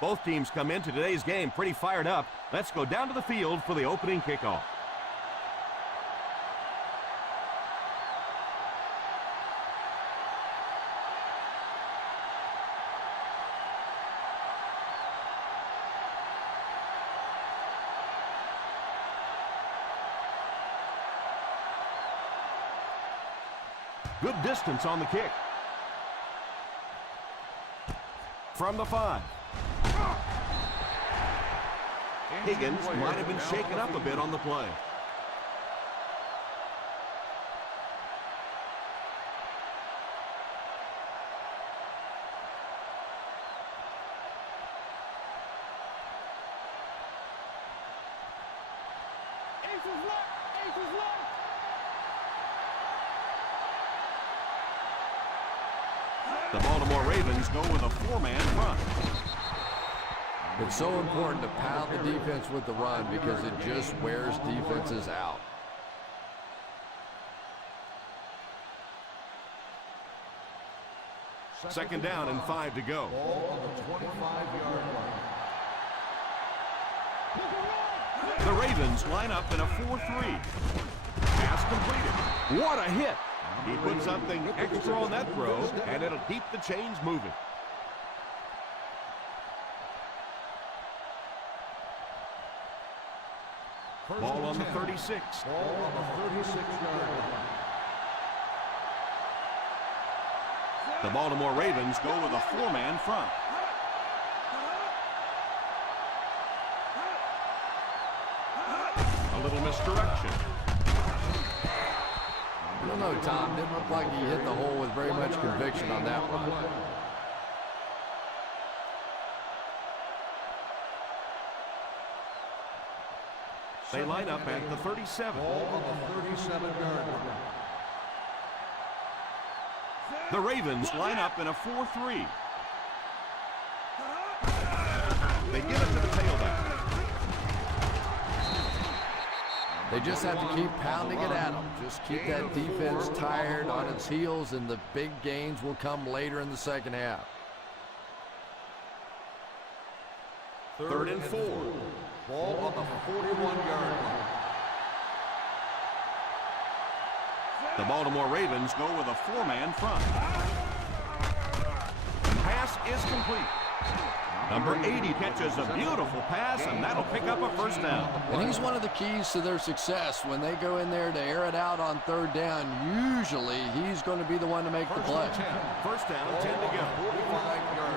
Both teams come into today's game pretty fired up. Let's go down to the field for the opening kickoff. Good distance on the kick. From the 5. Higgins might have been shaken up a bit on the play. The Baltimore Ravens go with a 4-man front. It's so important to pound the defense with the run because it just wears defenses out. Second down and 5 to go. Ball on the 25-yard line. The Ravens line up in a 4-3. Pass completed. What a hit! He put something extra on that throw, and it'll keep the chains moving. Ball on the 36. Ball on the 36-yard line. The Baltimore Ravens go with a 4-man front. A little misdirection. I don't know, Tom. Didn't look like he hit the hole with very much conviction on that one. They line up at the 37. Ball on the 37-yard line. The Ravens line up in a 4-3. They give it to the tailback. They just have to keep pounding it at them. Just keep that defense tired on its heels, and the big gains will come later in the second half. Third and 4. Ball on the 41-yard line. The Baltimore Ravens go with a 4-man front. Pass is complete. Number 80 catches a beautiful pass, and that'll pick up a first down. And he's one of the keys to their success. When they go in there to air it out on third down, usually he's going to be the one to make the play. First down, 10 to go. 45-yard line.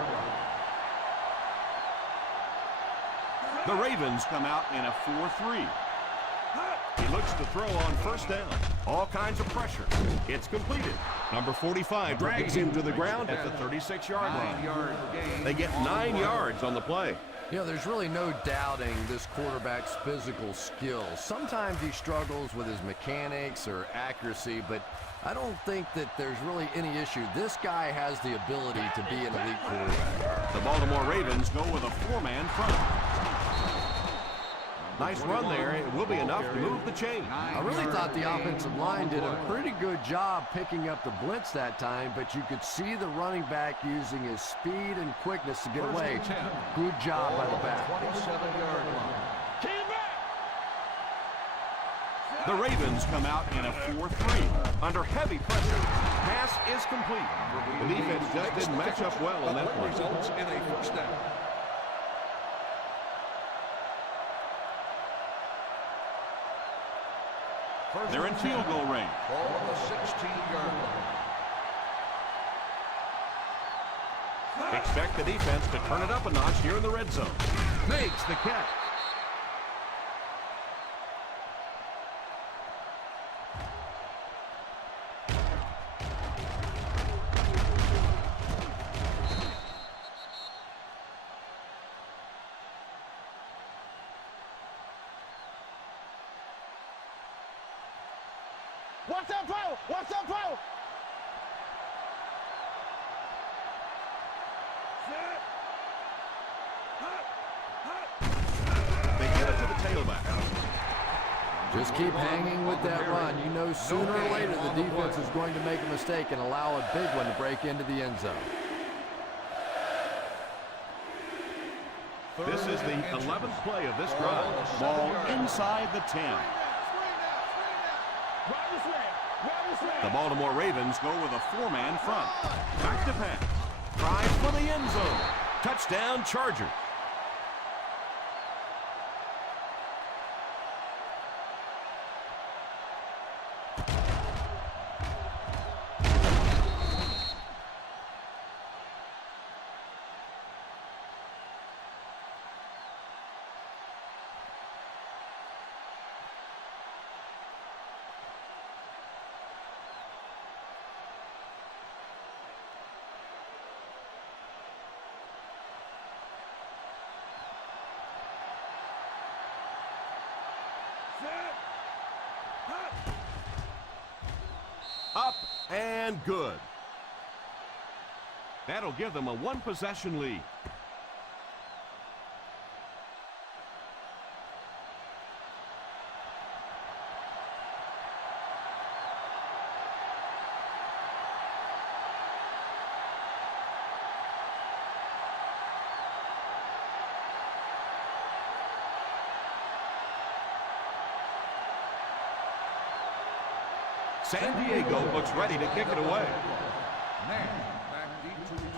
The Ravens come out in a 4-3. He looks to throw on first down. All kinds of pressure. It's completed. Number 45 drags him to the ground at the 36-yard line. They get 9 yards on the play. You know, there's really no doubting this quarterback's physical skills. Sometimes he struggles with his mechanics or accuracy, but I don't think that there's really any issue. This guy has the ability to be an elite quarterback. The Baltimore Ravens go with a 4-man front. Nice run there. It will be enough to move the chain. I really thought the offensive line did a pretty good job picking up the blitz that time, but you could see the running back using his speed and quickness to get away. Good job by the back. 27-yard line. The Ravens come out in a 4-3. Under heavy pressure, pass is complete. The defense just didn't match up well on that play. Results in a first down. They're in field goal range. Ball on the 16-yard line. Expect the defense to turn it up a notch here in the red zone. Makes the catch. Watch that power! Watch that power! They get it to the tailback. Just keep hanging with that run. You know sooner or later the defense is going to make a mistake and allow a big one to break into the end zone. This is the 11th play of this drive. Ball inside the 10. The Baltimore Ravens go with a 4-man front. Back to pass. Tries for the end zone. Touchdown, Chargers. Up and good. That'll give them a one-possession lead. San Diego looks ready to kick it away.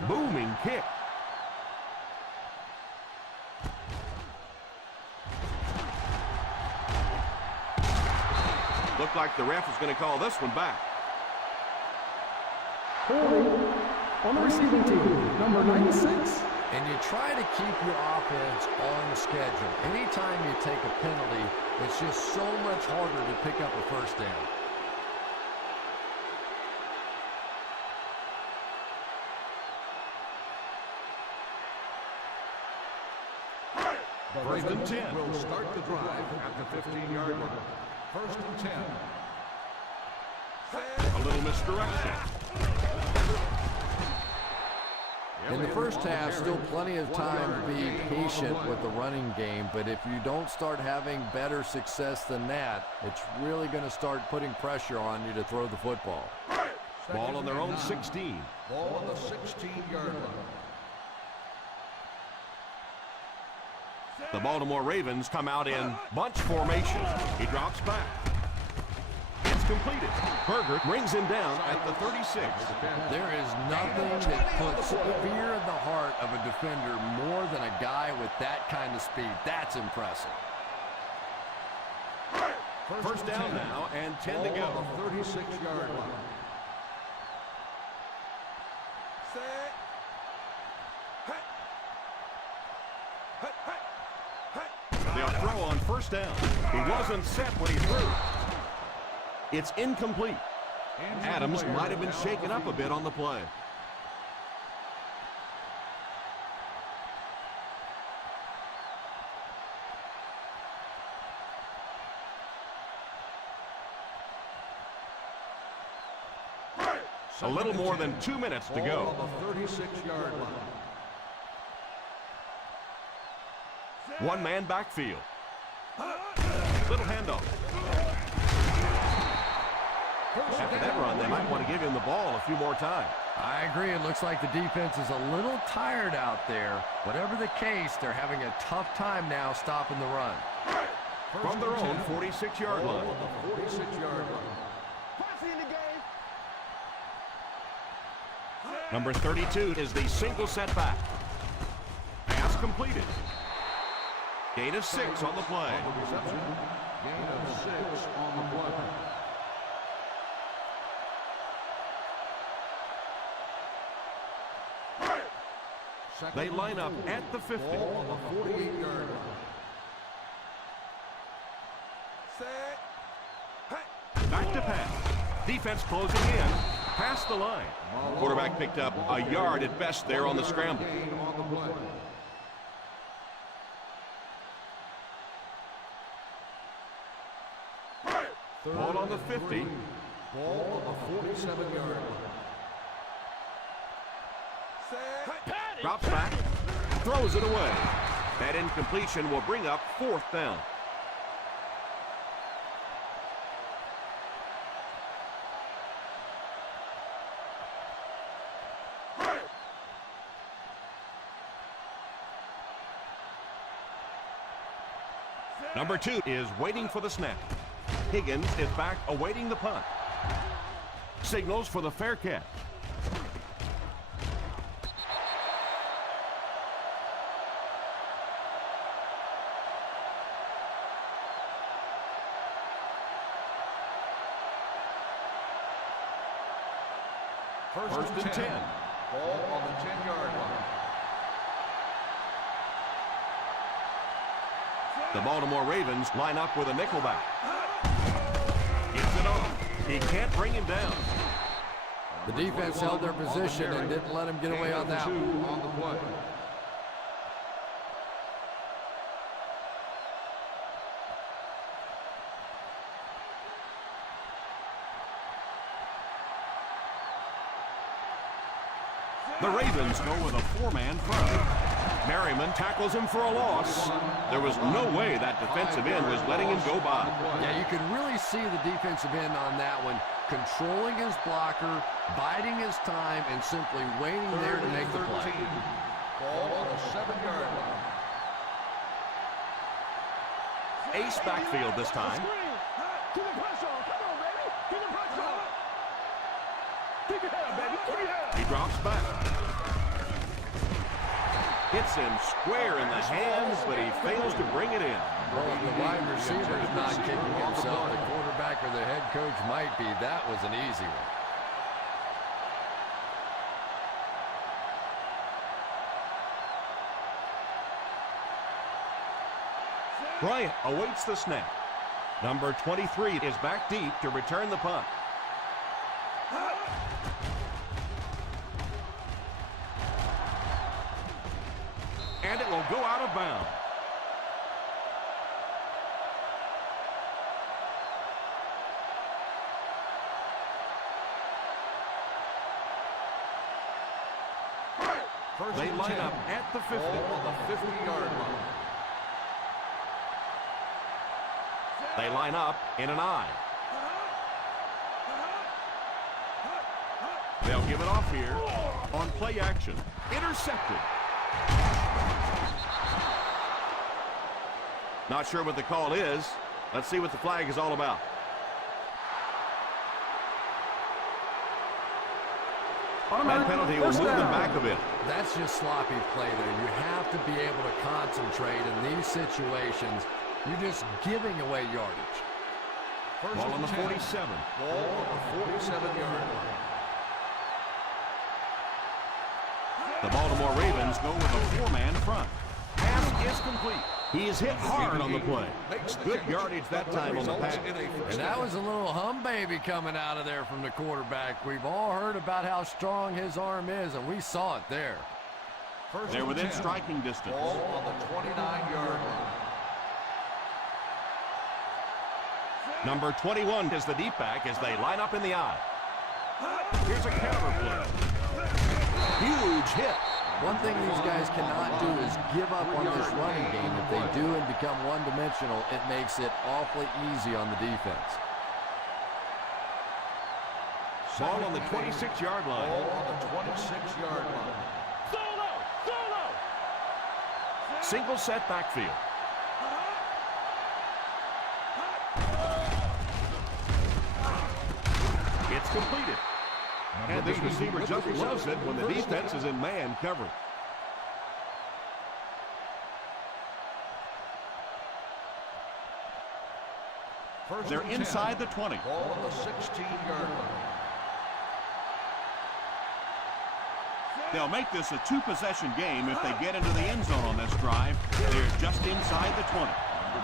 Booming kick. Looked like the ref is going to call this one back. Holding on the receiving team, number 96. And you try to keep your offense on schedule. Anytime you take a penalty, it's just so much harder to pick up a first down. First and 10. Will start the drive at the 15-yard line. First and 10. A little misdirection. In the first half, still plenty of time to be patient with the running game, but if you don't start having better success than that, it's really going to start putting pressure on you to throw the football. Ball on their own 16. Ball on the 16-yard line. The Baltimore Ravens come out in bunch formation. He drops back. It's completed. Berger brings him down at the 36. There is nothing that puts fear in the heart of a defender more than a guy with that kind of speed. That's impressive. First down now and 10 to go. Ball on the 36-yard line. They'll throw on first down. He wasn't set when he threw. It's incomplete. Adams might have been shaken up a bit on the play. A little more than 2 minutes to go. Ball on the 36-yard line. One-man backfield. Little handoff. After that run, they might want to give him the ball a few more times. I agree. It looks like the defense is a little tired out there. Whatever the case, they're having a tough time now stopping the run. From their own 46-yard Ball line. on the 46-yard line. Posse in the game. Number 32 is the single setback. Pass completed. Gain of 6 on the play. On the reception, gain of 6 on the play. They line up at the 50. Ball on the 48-yard line. Back to pass. Defense closing in. Past the line. Quarterback picked up a yard at best there on the scramble. Gain on the play. Ball on the 50. Ball on the 47-yard line. Drops back. Throws it away. That incompletion will bring up fourth down. Number 2 is waiting for the snap. Higgins is back awaiting the punt. Signals for the fair catch. First and 10. Ball on the 10-yard line. The Baltimore Ravens line up with a nickelback. Gets it off. He can't bring him down. The defense held their position and didn't let him get away on that one. 2 on the play. The Ravens go with a 4-man front. Merriman tackles him for a loss. There was no way that defensive end was letting him go by. Yeah, you can really see the defensive end on that one, controlling his blocker, biding his time, and simply waiting there to make the play. Ball on the 7-yard line. Ace backfield this time. Keep the pressure on. Come on, baby. Keep the pressure on. Keep your head up, baby. Keep your head up. He drops back. Hits him square in the hands, but he fails to bring it in. Well, the wide receiver's not kicking himself. The quarterback or the head coach might be. That was an easy one. Bryant awaits the snap. Number 23 is back deep to return the punt. And it will go out of bounds. They line up at the 50. Ball on the 50-yard line. They line up in an I. They'll give it off here on play action. Intercepted. Not sure what the call is. Let's see what the flag is all about. That penalty will move them back a bit. That's just sloppy play there. You have to be able to concentrate in these situations. You're just giving away yardage. Ball on the 47. Ball on the 47-yard line. The Baltimore Ravens go with a 4-man front. Pass is complete. He is hit hard on the play. Good yardage that time on the pass. And that was a little hum baby coming out of there from the quarterback. We've all heard about how strong his arm is, and we saw it there. They're within striking distance. Ball on the 29-yard line. Number 21 is the deep back as they line up in the I. Here's a counter play. Huge hit. One thing these guys cannot do is give up on this running game. If they do and become one-dimensional, it makes it awfully easy on the defense. Ball on the 26-yard line. Ball on the 26-yard line. Solo! Solo! Single set backfield. It's completed. And this receiver just loves it when the defense is in man coverage. They're inside the 20. Ball on the 16-yard line. They'll make this a two-possession game if they get into the end zone on this drive. They're just inside the 20.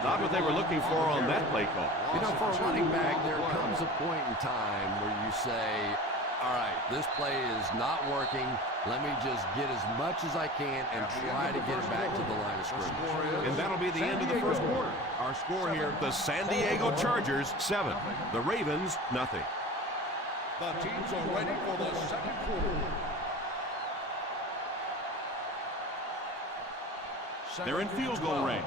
Not what they were looking for on that play call. You know, for a running back, there comes a point in time where you say, all right, this play is not working. Let me just get as much as I can and try to get it back to the line of scrimmage. And that'll be the end of the first quarter. Our score here, the San Diego Chargers, 7. The Ravens, nothing. The teams are ready for the second quarter. They're in field goal range.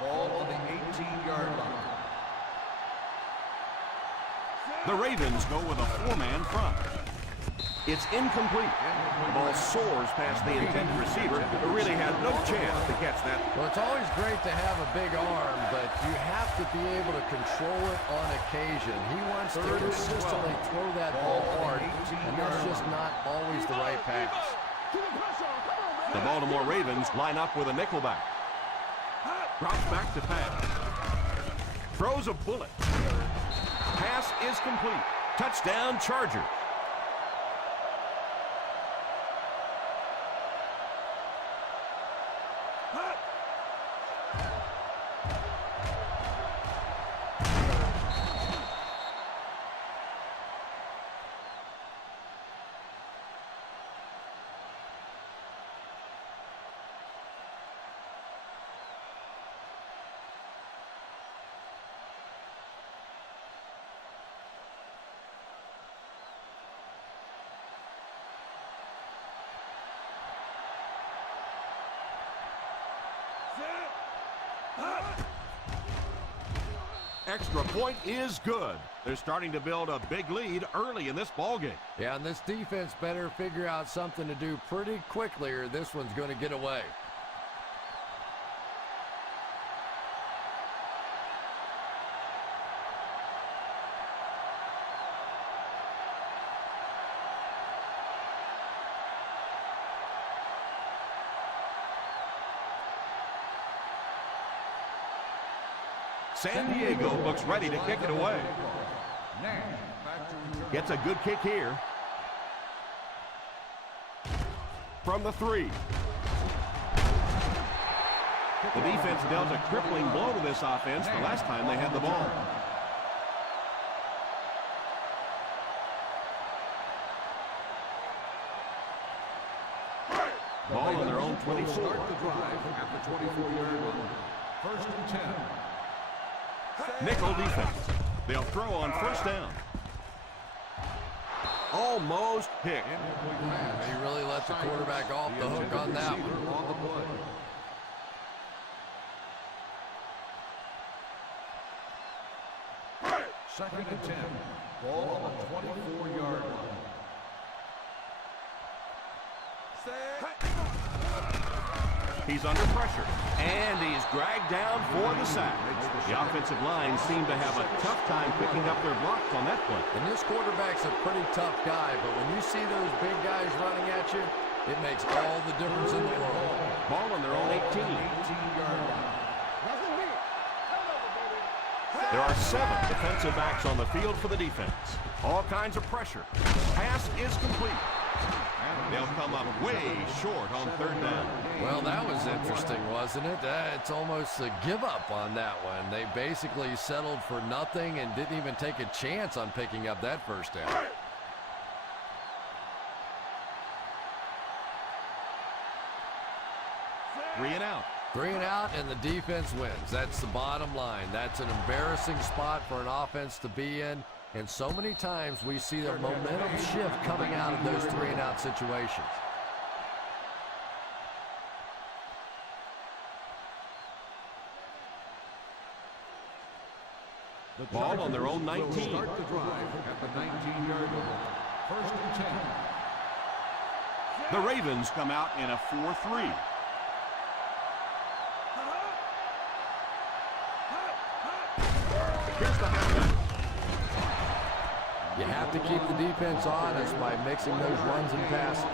Ball on the 18-yard line. The Ravens go with a 4-man front. It's incomplete. The ball soars past the intended receiver, who really had no chance to catch that. Well, it's always great to have a big arm, but you have to be able to control it on occasion. He wants to consistently throw that ball hard, and that's just not always the right pass. The Baltimore Ravens line up with a nickelback. Drops back to pass. Throws a bullet. Pass is complete. Touchdown, Chargers. Extra point is good. They're starting to build a big lead early in this ballgame. Yeah, and this defense better figure out something to do pretty quickly, or this one's going to get away. San Diego looks ready to kick it away. Gets a good kick here. From the 3. The defense dealt a crippling blow to this offense the last time they had the ball. Ball on their own 24. Start the drive at the 24-yard line. First and 10. Nickel defense. They'll throw on first down. Almost picked. He really let the quarterback off the hook on that one. On the play. Second and 10. Ball on the 24-yard line. He's under pressure, and he's dragged down for the sack. The offensive line seemed to have a tough time picking up their blocks on that play. And this quarterback's a pretty tough guy, but when you see those big guys running at you, it makes all the difference in the world. Ball on their own 18. 18-yard line. There are 7 defensive backs on the field for the defense. All kinds of pressure. Pass is complete. They'll come up way short on third down. Well, that was interesting, wasn't it? It's almost a give-up on that one. They basically settled for nothing and didn't even take a chance on picking up that first down. Three and out. 3 and out, and the defense wins. That's the bottom line. That's an embarrassing spot for an offense to be in. And so many times we see the momentum shift coming out of those 3 and out situations. The ball on their own 19. Start the drive at the 19-yard line. First and 10. The Ravens come out in a 4-3. Here's the halfback. You have to keep the defense honest by mixing those runs and passes.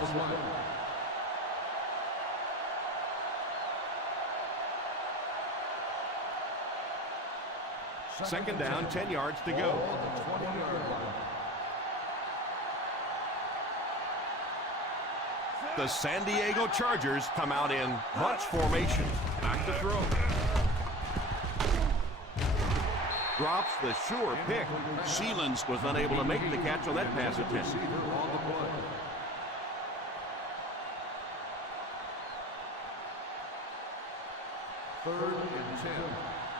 Second down, 10 yards to go. The San Diego Chargers come out in bunch formation. Back to throw. Drops the sure pick. Sheelans was unable to make the catch on that pass attempt. Third and 10.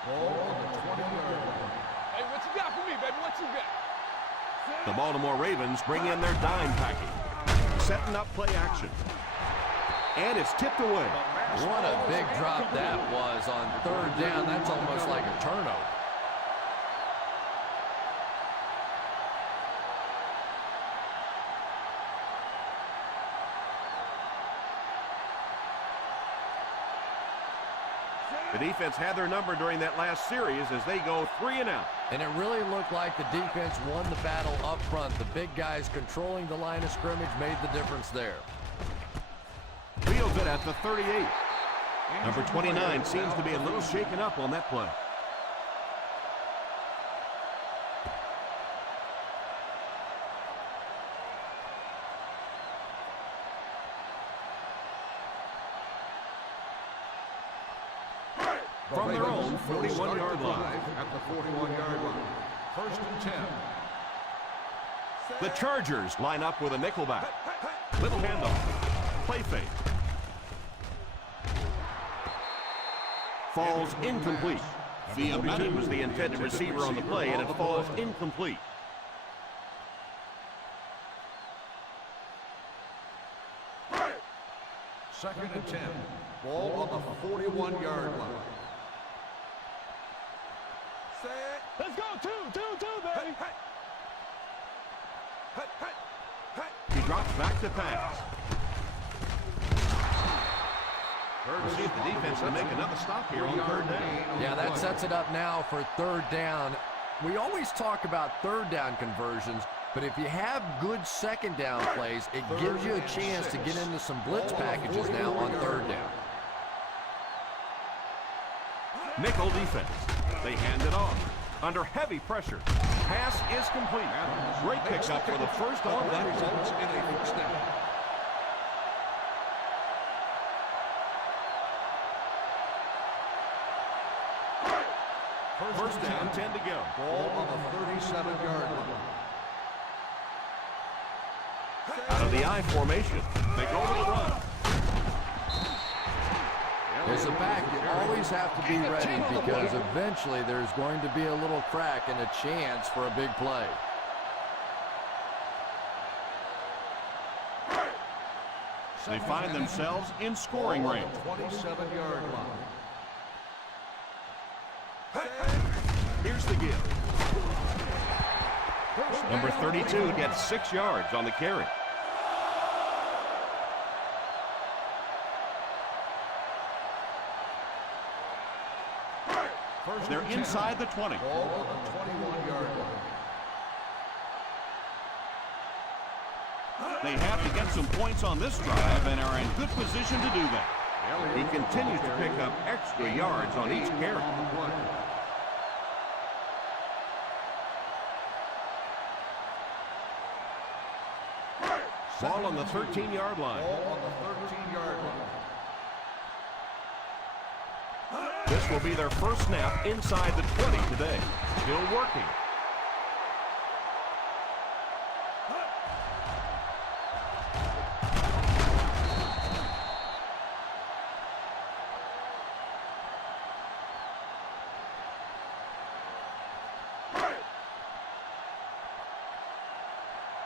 Ball on the 20-yard line. Hey, what you got for me, baby? What you got? The Baltimore Ravens bring in their dime package. Setting up play action. And it's tipped away. What a big drop that was on third down. That's almost like a turnover. The defense had their number during that last series as they go 3 and out. And it really looked like the defense won the battle up front. The big guys controlling the line of scrimmage made the difference there. Fields it at the 38. Number 29 seems to be a little shaken up on that play. From their own 41-yard line. At the 41-yard line. First and 10. The Chargers line up with a nickelback. Little handoff. Play fake. Falls incomplete. Fiametti was the intended receiver on the play, and it falls incomplete. Second and 10. Ball on the 41-yard line. Let's go, two, baby. He drops back to pass. We'll see if the defense can make another stop here on third down. Yeah, that sets it up now for third down. We always talk about third down conversions, but if you have good second down plays, it gives you a chance to get into some blitz packages now on third down. Nickel defense. They hand it off. Under heavy pressure. Pass is complete. Great pickup for the first on that Results in a first down. First down, 10 to go. Ball on the 37-yard line. Out of the I formation. They go to the run. As a back, you always have to be ready because eventually there's going to be a little crack and a chance for a big play. They find themselves in scoring range. 27-yard line. Here's the give. Number 32 gets 6 yards on the carry. They're inside the 20. Ball on the 21-yard line. They have to get some points on this drive and are in good position to do that. He continues to pick up extra yards on each carry. Ball on the 13-yard line. Ball on the 13-yard line. This will be their first snap inside the 20 today. Still working.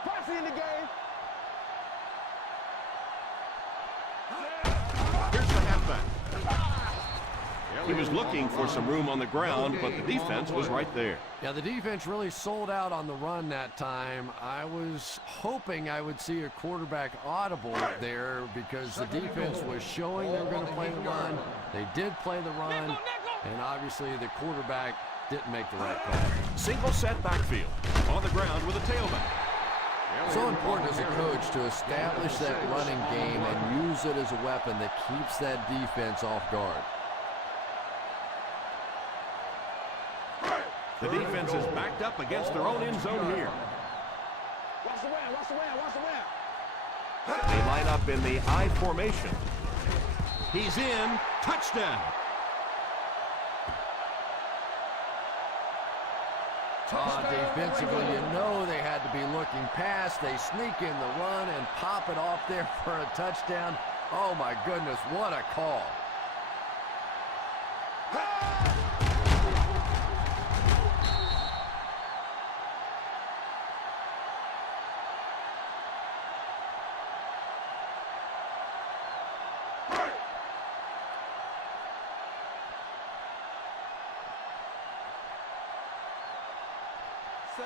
Posse in the game. Here's the halfback. He was looking for some room on the ground, but the defense was right there. Yeah, the defense really sold out on the run that time. I was hoping I would see a quarterback audible there because the defense was showing they were going to play the run. They did play the run, and obviously the quarterback didn't make the right call. Single set backfield. On the ground with a tailback. So important as a coach to establish that running game and use it as a weapon that keeps that defense off guard. The defense is backed up against their own end zone here. Watch the wind, watch the wind, watch the wind. They line up in the I formation. He's in. Touchdown. Defensively, you know they had to be looking past. They sneak in the run and pop it off there for a touchdown. Oh, my goodness, what a call.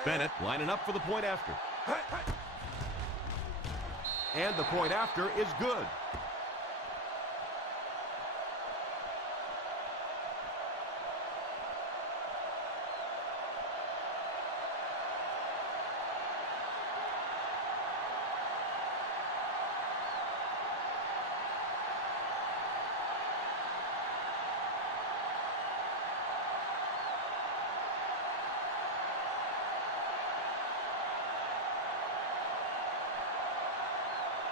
Bennett lining up for the point after. And the point after is good.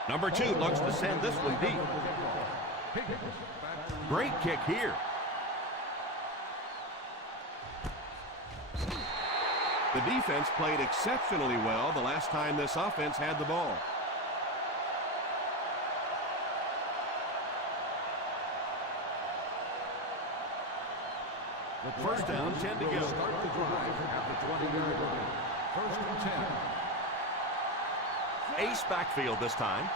Number 2 looks to send this one deep. Great kick here. The defense played exceptionally well the last time this offense had the ball. First down, 10 to go. Start the drive at the 20-yard line. First and 10. Ace backfield this time.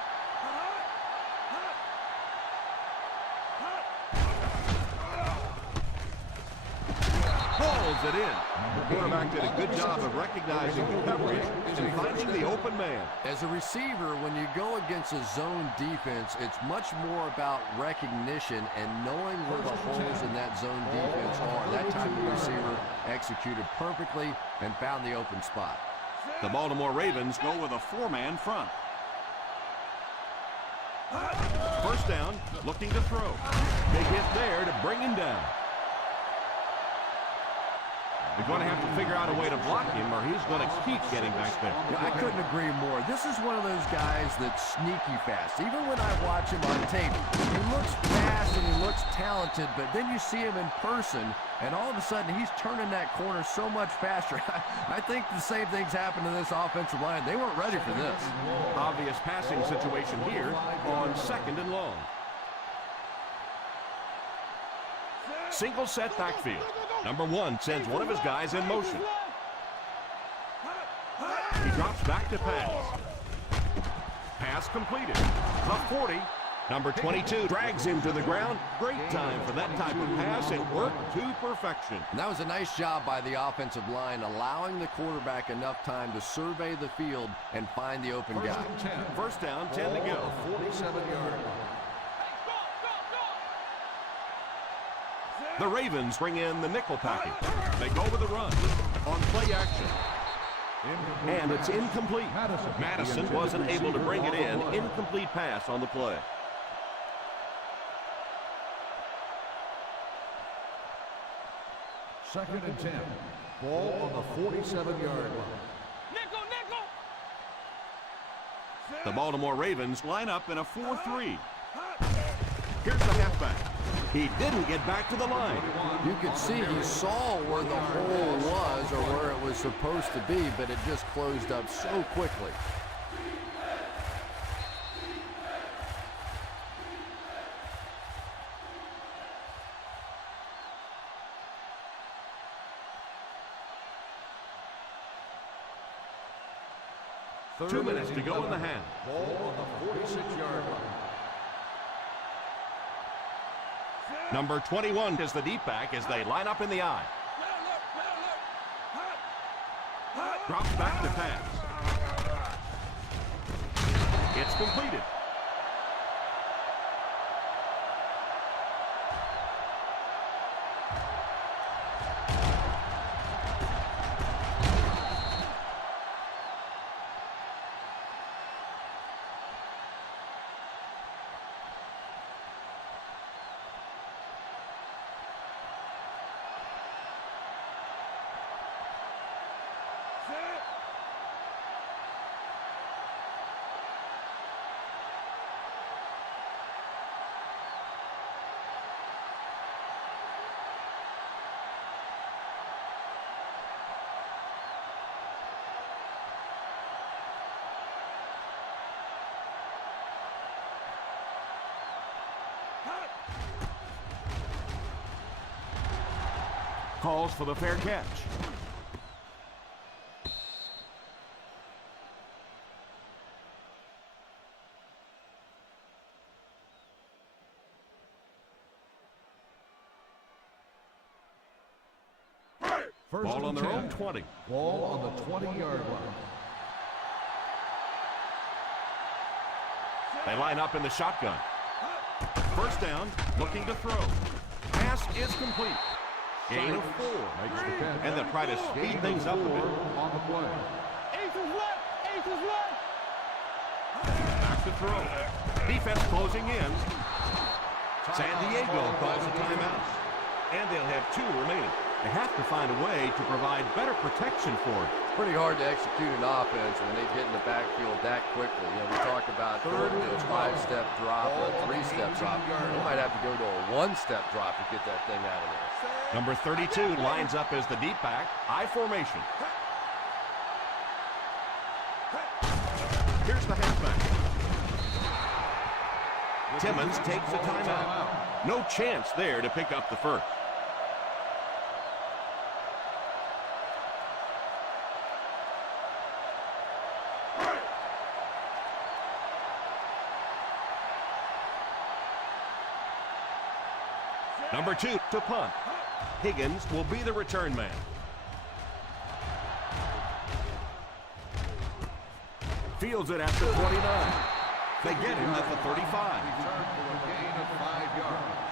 Hauls it in. The quarterback did a good job of recognizing the coverage and finding the open man. As a receiver, when you go against a zone defense, it's much more about recognition and knowing where the holes in that zone defense are. That type of receiver executed perfectly and found the open spot. The Baltimore Ravens go with a 4-man front. First down, looking to throw. Big hit there to bring him down. They're going to have to figure out a way to block him or he's going to keep getting back there. Yeah, I couldn't agree more. This is one of those guys that's sneaky fast. Even when I watch him on tape, he looks fast and he looks talented, but then you see him in person, and all of a sudden he's turning that corner so much faster. I think the same thing's happened to this offensive line. They weren't ready for this. Obvious passing situation here on 2nd and long. Single set backfield. Number 1 sends one of his guys in motion. He drops back to pass. Pass completed. The 40. Number 22 drags him to the ground. Great time for that type of pass. It worked to perfection. And that was a nice job by the offensive line, allowing the quarterback enough time to survey the field and find the open guy. First down, 10 to go. 47-yard line. The Ravens bring in the nickel package. They go with a run on play action. And it's incomplete. Madison wasn't able to bring it in. Incomplete pass on the play. Second and 10. Ball on the 47-yard line. The Baltimore Ravens line up in a 4-3. Here's the halfback. He didn't get back to the line. You could see he saw where the hole was or where it was supposed to be, but it just closed up so quickly. Two minutes to go in the half. Ball on the 46-yard line. Number 21 is the deep back as they line up in the I. Drops back to pass. It's completed. Calls for the fair catch. Ball on their own 20. Ball on the 20-yard line. They line up in the shotgun. First down, looking to throw. Pass is complete. Gain of 4. And they'll try to speed things up a bit. On the play. Ace is left. Back to throw. Defense closing in. San Diego calls a timeout. And they'll have 2 remaining. They have to find a way to provide better protection for it. Pretty hard to execute an offense when they get in the backfield that quickly. You know, we talk about going to a 5-step drop or a 3-step drop. They might have to go to a 1-step drop to get that thing out of there. Number 32 lines up as the deep back, I formation. Here's the halfback. Timmons takes a timeout. No chance there to pick up the first. Number 2 to punt. Higgins will be the return man. Fields it at the 29. They get him at the 35. Return for a gain of 5 yards.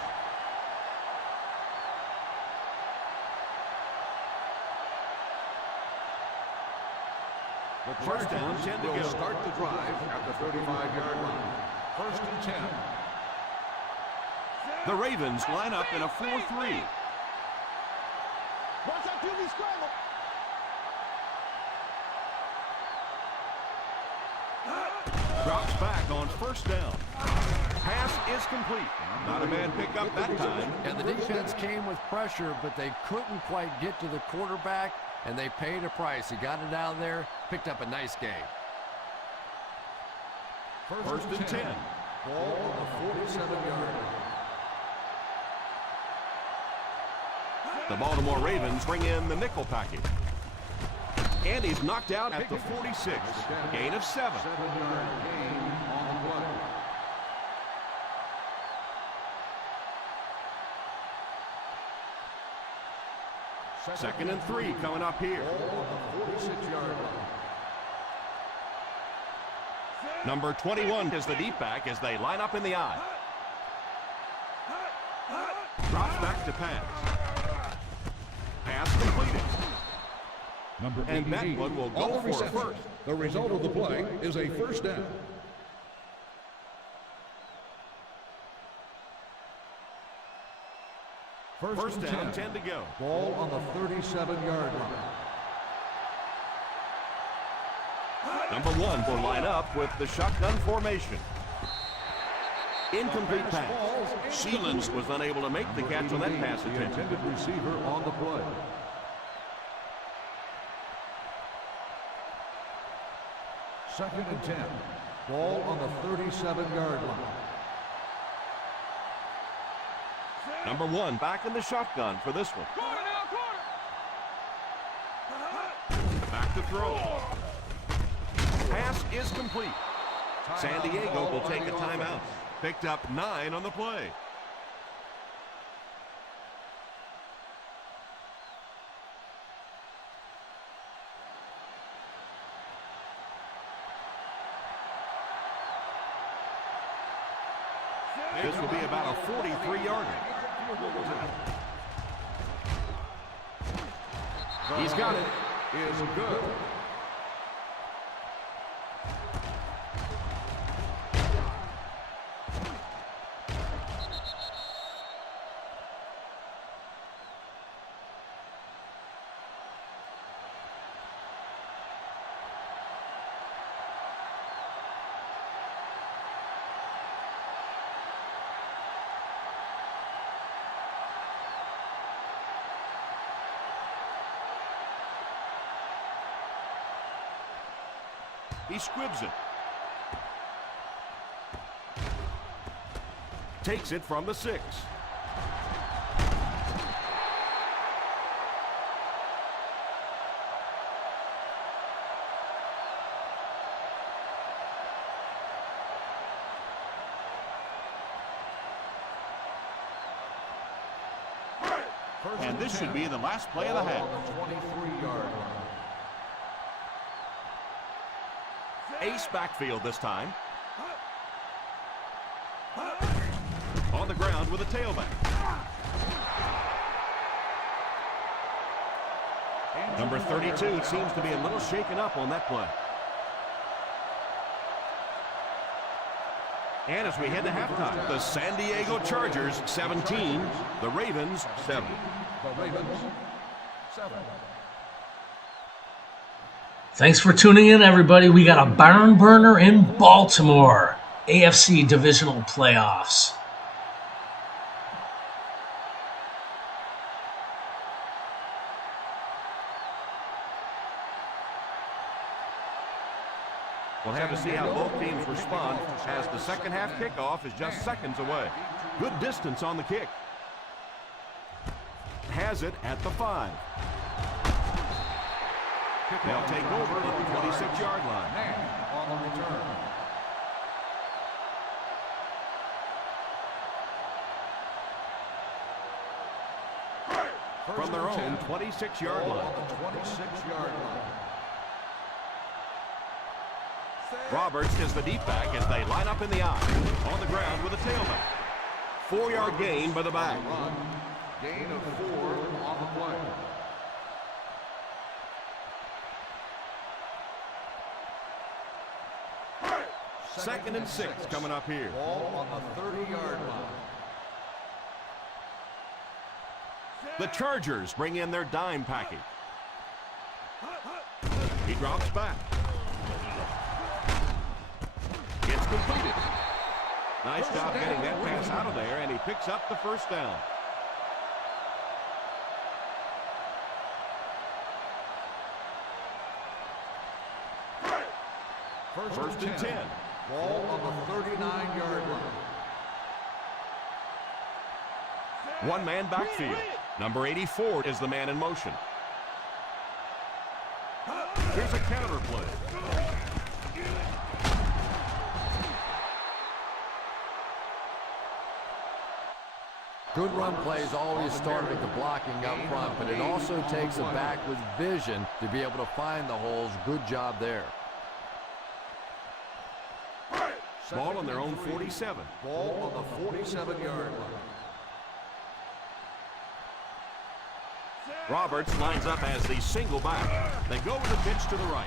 The First down, 10 to will go. start the drive at the 35-yard line. First and 10. The Ravens line up in a 4-3. Watch that QB scramble. Drops back on first down. Pass is complete. Not a bad pickup that time. And the defense came with pressure, but they couldn't quite get to the quarterback, and they paid a price. He got it out there, picked up a nice game. First and 10. Ball on the 47-yard line. The Baltimore Ravens bring in the nickel package. And he's knocked out at the 46. Gain of 7. 7-yard gain on the play. Second and 3 coming up here. Ball on the 46-yard line. Number 21 is the deep back as they line up in the I. Drops back to pass. Pass completed. Number And that 88 one will go on the for a reception. first. The result of the play is a first down. First down, 10 to go. Ball on the 37-yard line. Number 1 will line up with the shotgun formation. Incomplete pass. Sheelans was unable to make the catch on that pass The attempt. intended receiver on the play. Second and 10. Ball on the 37-yard line. Number 1 back in the shotgun for this one. Back to throw. Pass is complete. San Diego will take a timeout. Picked up 9 on the play. This will be about a 43-yarder. He's got it. Is good. He squibs it. Takes it from the 6. And this should be the last play of the half. On the 23-yard line. Ace backfield this time. On the ground with a tailback. Number 32 seems to be a little shaken up on that play. And as we head to halftime, the San Diego Chargers 17, the Ravens 7. The Ravens 7. Thanks for tuning in, everybody. We got a barn burner in Baltimore. AFC Divisional Playoffs. We'll have to see how both teams respond as the second half kickoff is just seconds away. Good distance on the kick. Has it at the 5. They'll take over at the 26-yard line. Now on the return. From their own 26-yard line. On the 26-yard line. Roberts is the deep back as they line up in the eye. On the ground with a tailback. 4-yard gain by the back. Run. Gain of 4 on the play. Second and 6 coming up here. Ball on the 30-yard line. The Chargers bring in their dime package. He drops back. It's completed. Nice job getting that pass out of there, and he picks up the first down. First and 10. Ball on the 39-yard line. One-man backfield. Number 84 is the man in motion. Here's a counter play. Good run plays always start with the blocking up front, but it also takes a back with vision to be able to find the holes. Good job there. Ball on their own 47. Ball on the 47-yard line. Roberts lines up as the single back. They go with a pitch to the right.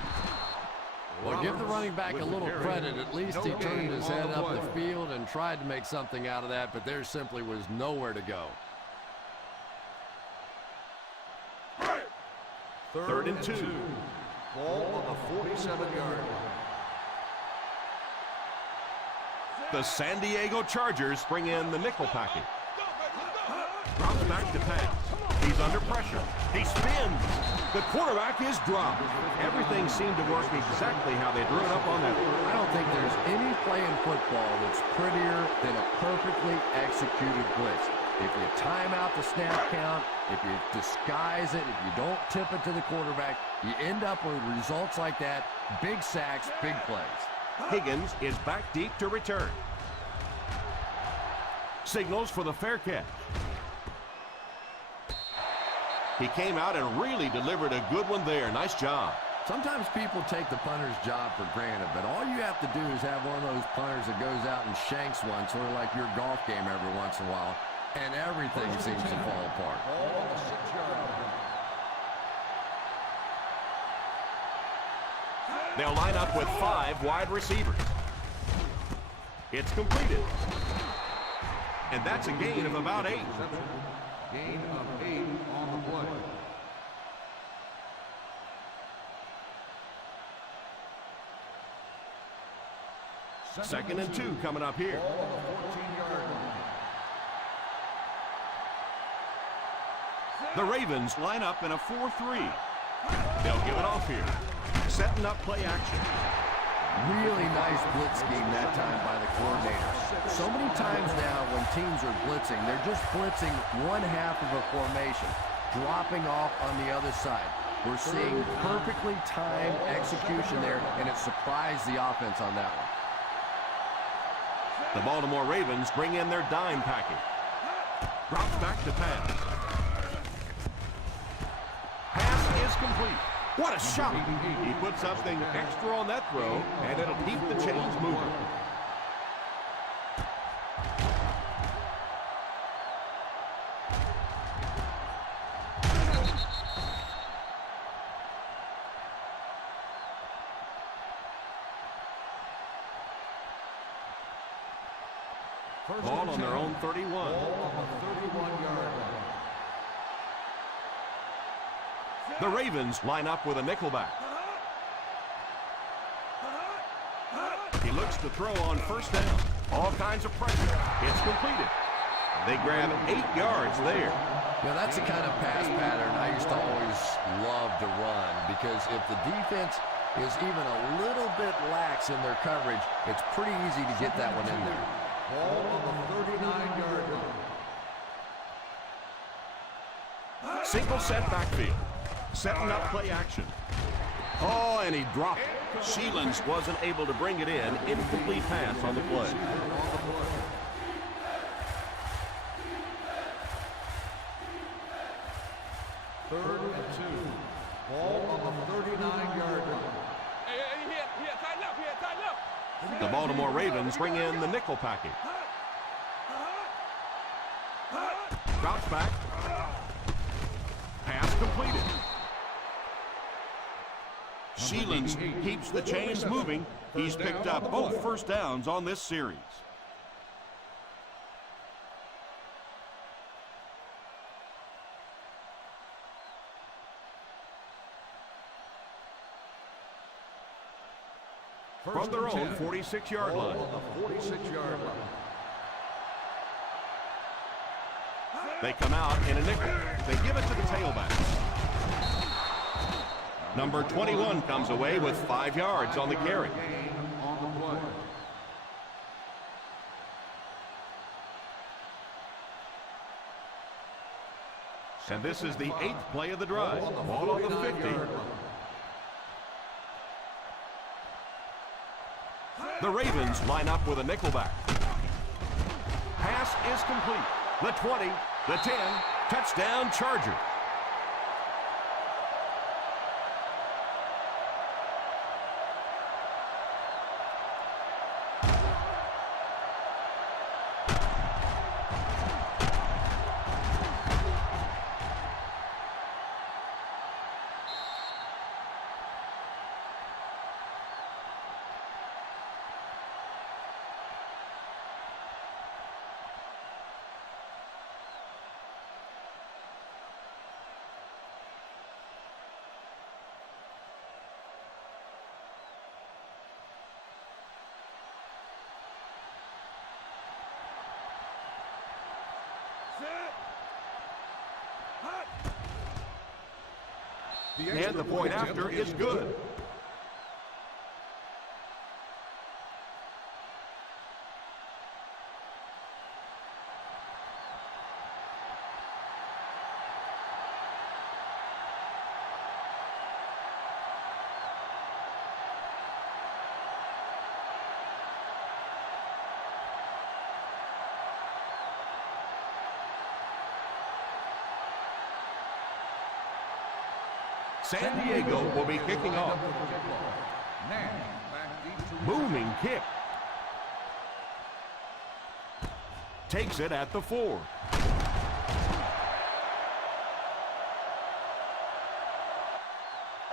Well, give the running back a little credit. At least he turned his head up the field and tried to make something out of that, but there simply was nowhere to go. Third and 2. Ball on the 47-yard line. The San Diego Chargers bring in the nickel package. Drops back to pass. He's under pressure. He spins. The quarterback is dropped. Everything seemed to work exactly how they drew it up on that. I don't think there's any play in football that's prettier than a perfectly executed blitz. If you time out the snap count, if you disguise it, if you don't tip it to the quarterback, you end up with results like that. Big sacks, big plays. Higgins is back deep to return. Signals for the fair catch. He came out and really delivered a good one there. Nice job. Sometimes people take the punter's job for granted, but all you have to do is have one of those punters that goes out and shanks one, sort of like your golf game every once in a while, and everything seems to fall apart. Ball on the 6-yard line. They'll line up with 5 wide receivers. It's completed. And that's a gain of about 8. Gain of 8 on the play. Second and 2 coming up here. Ball on the 14-yard line. The Ravens line up in a 4-3. They'll give it off here. Setting up play action. Really nice blitz scheme that time by the coordinator. So many times now when teams are blitzing, they're just blitzing one half of a formation, dropping off on the other side. We're seeing perfectly timed execution there, and it surprised the offense on that one. The Baltimore Ravens bring in their dime package. Drops back to pass. Pass is complete. What a shot! He put something extra on that throw, and it'll keep the chains moving. Ball on their own 31. Ball on the 31-yard line. The Ravens line up with a nickelback. to throw on first down. All kinds of pressure. It's completed. They grab 8 yards there. Yeah, that's the kind of pass pattern I used to always love to run, because if the defense is even a little bit lax in their coverage, it's pretty easy to get that one in there. Ball on the 39-yard line. Single set backfield. Setting up play action. Oh, and he dropped it. Sheelan's wasn't able to bring it in. Incomplete pass on the play. Third and 2. Ball on the 39-yard line. Here, tighten up. The Baltimore Ravens bring in the nickel package. Drops back. Pass completed. Sheelan's keeps the chains moving. He's picked up both first downs on this series. From their own 46-yard line. On the 46-yard line. They come out in a nickel. They give it to the tailback. Number 21 comes away with 5 yards on the carry. Gain on the play. And this is the 8th play of the drive. Ball on the 50. The Ravens line up with a nickelback. Pass is complete. The 20, the 10, touchdown Charger. And the point after is good. San Diego will be kicking off. Booming kick. Takes it at the 4.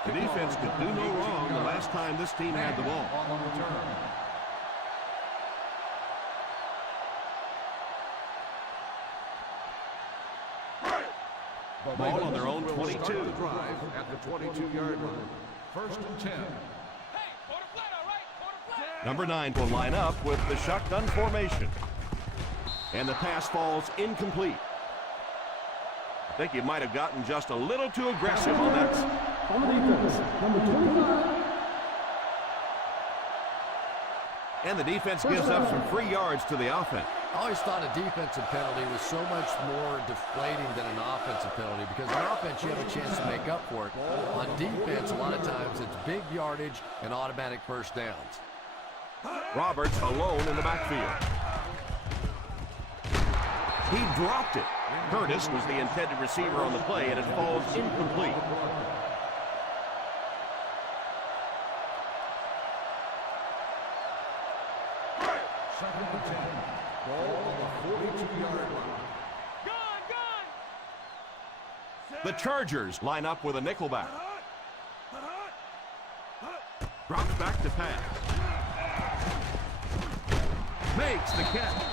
The defense could do no wrong the last time this team had the ball. On the return. Ball on their own 22. Drive at the 22-yard line. First and 10. Number 9 will line up with the shotgun formation. And the pass falls incomplete. I think he might have gotten just a little too aggressive on that. On the defense, number 25. And the defense gives up some free yards to the offense. I always thought a defensive penalty was so much more deflating than an offensive penalty, because on offense you have a chance to make up for it. On defense, a lot of times it's big yardage and automatic first downs. Roberts alone in the backfield. He dropped it. Curtis was the intended receiver on the play, and it falls incomplete. Second and 10. Ball on the 42-yard line. The Chargers line up with a nickelback. Drops back to pass. Makes the catch.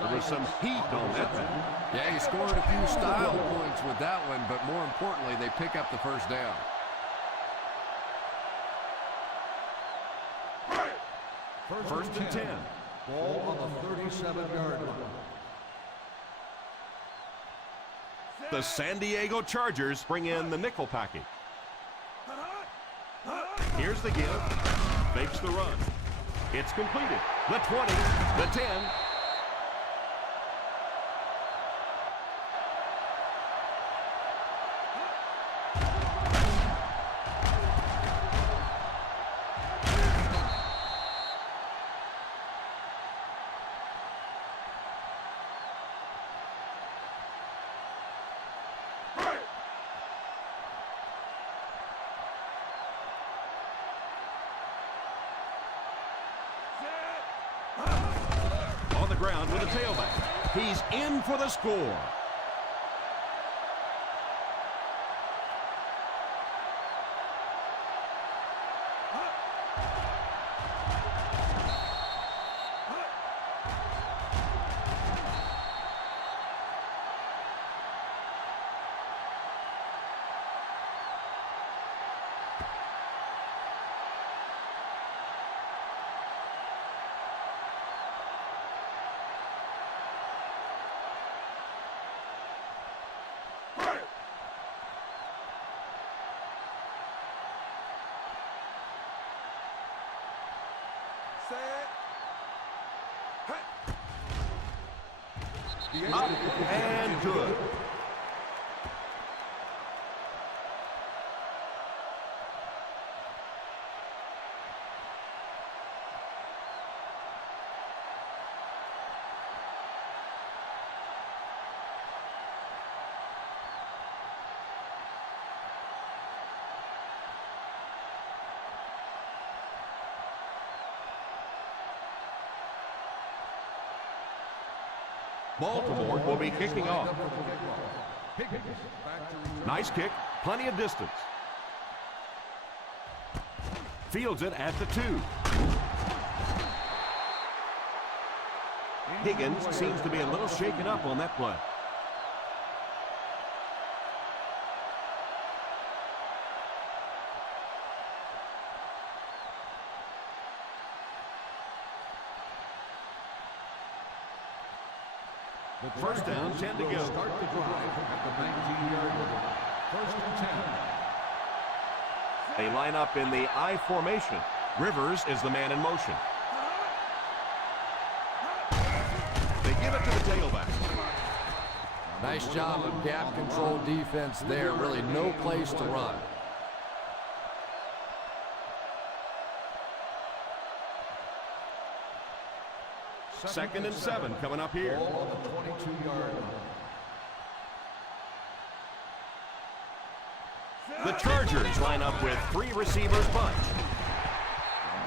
There was some heat on that one. Yeah, he scored a few style points with that one, but more importantly, they pick up the first down. First and 10. Ball on the 37-yard line. The San Diego Chargers bring in the nickel package. Here's the give. Fakes the run. It's completed. The 20, the 10. On the ground with a tailback. He's in for the score. Up and good. Baltimore will be kicking off. Nice kick, plenty of distance. Fields it at the 2. Higgins seems to be a little shaken up on that play. First down, 10 to go. Start the drive at the 19-yard line. First and 10. They line up in the I formation. Rivers is the man in motion. They give it to the tailback. Nice job of gap control defense there. Really no place to run. Second and 7 coming up here. Ball on the 22-yard line. The Chargers line up with 3 receivers bunch.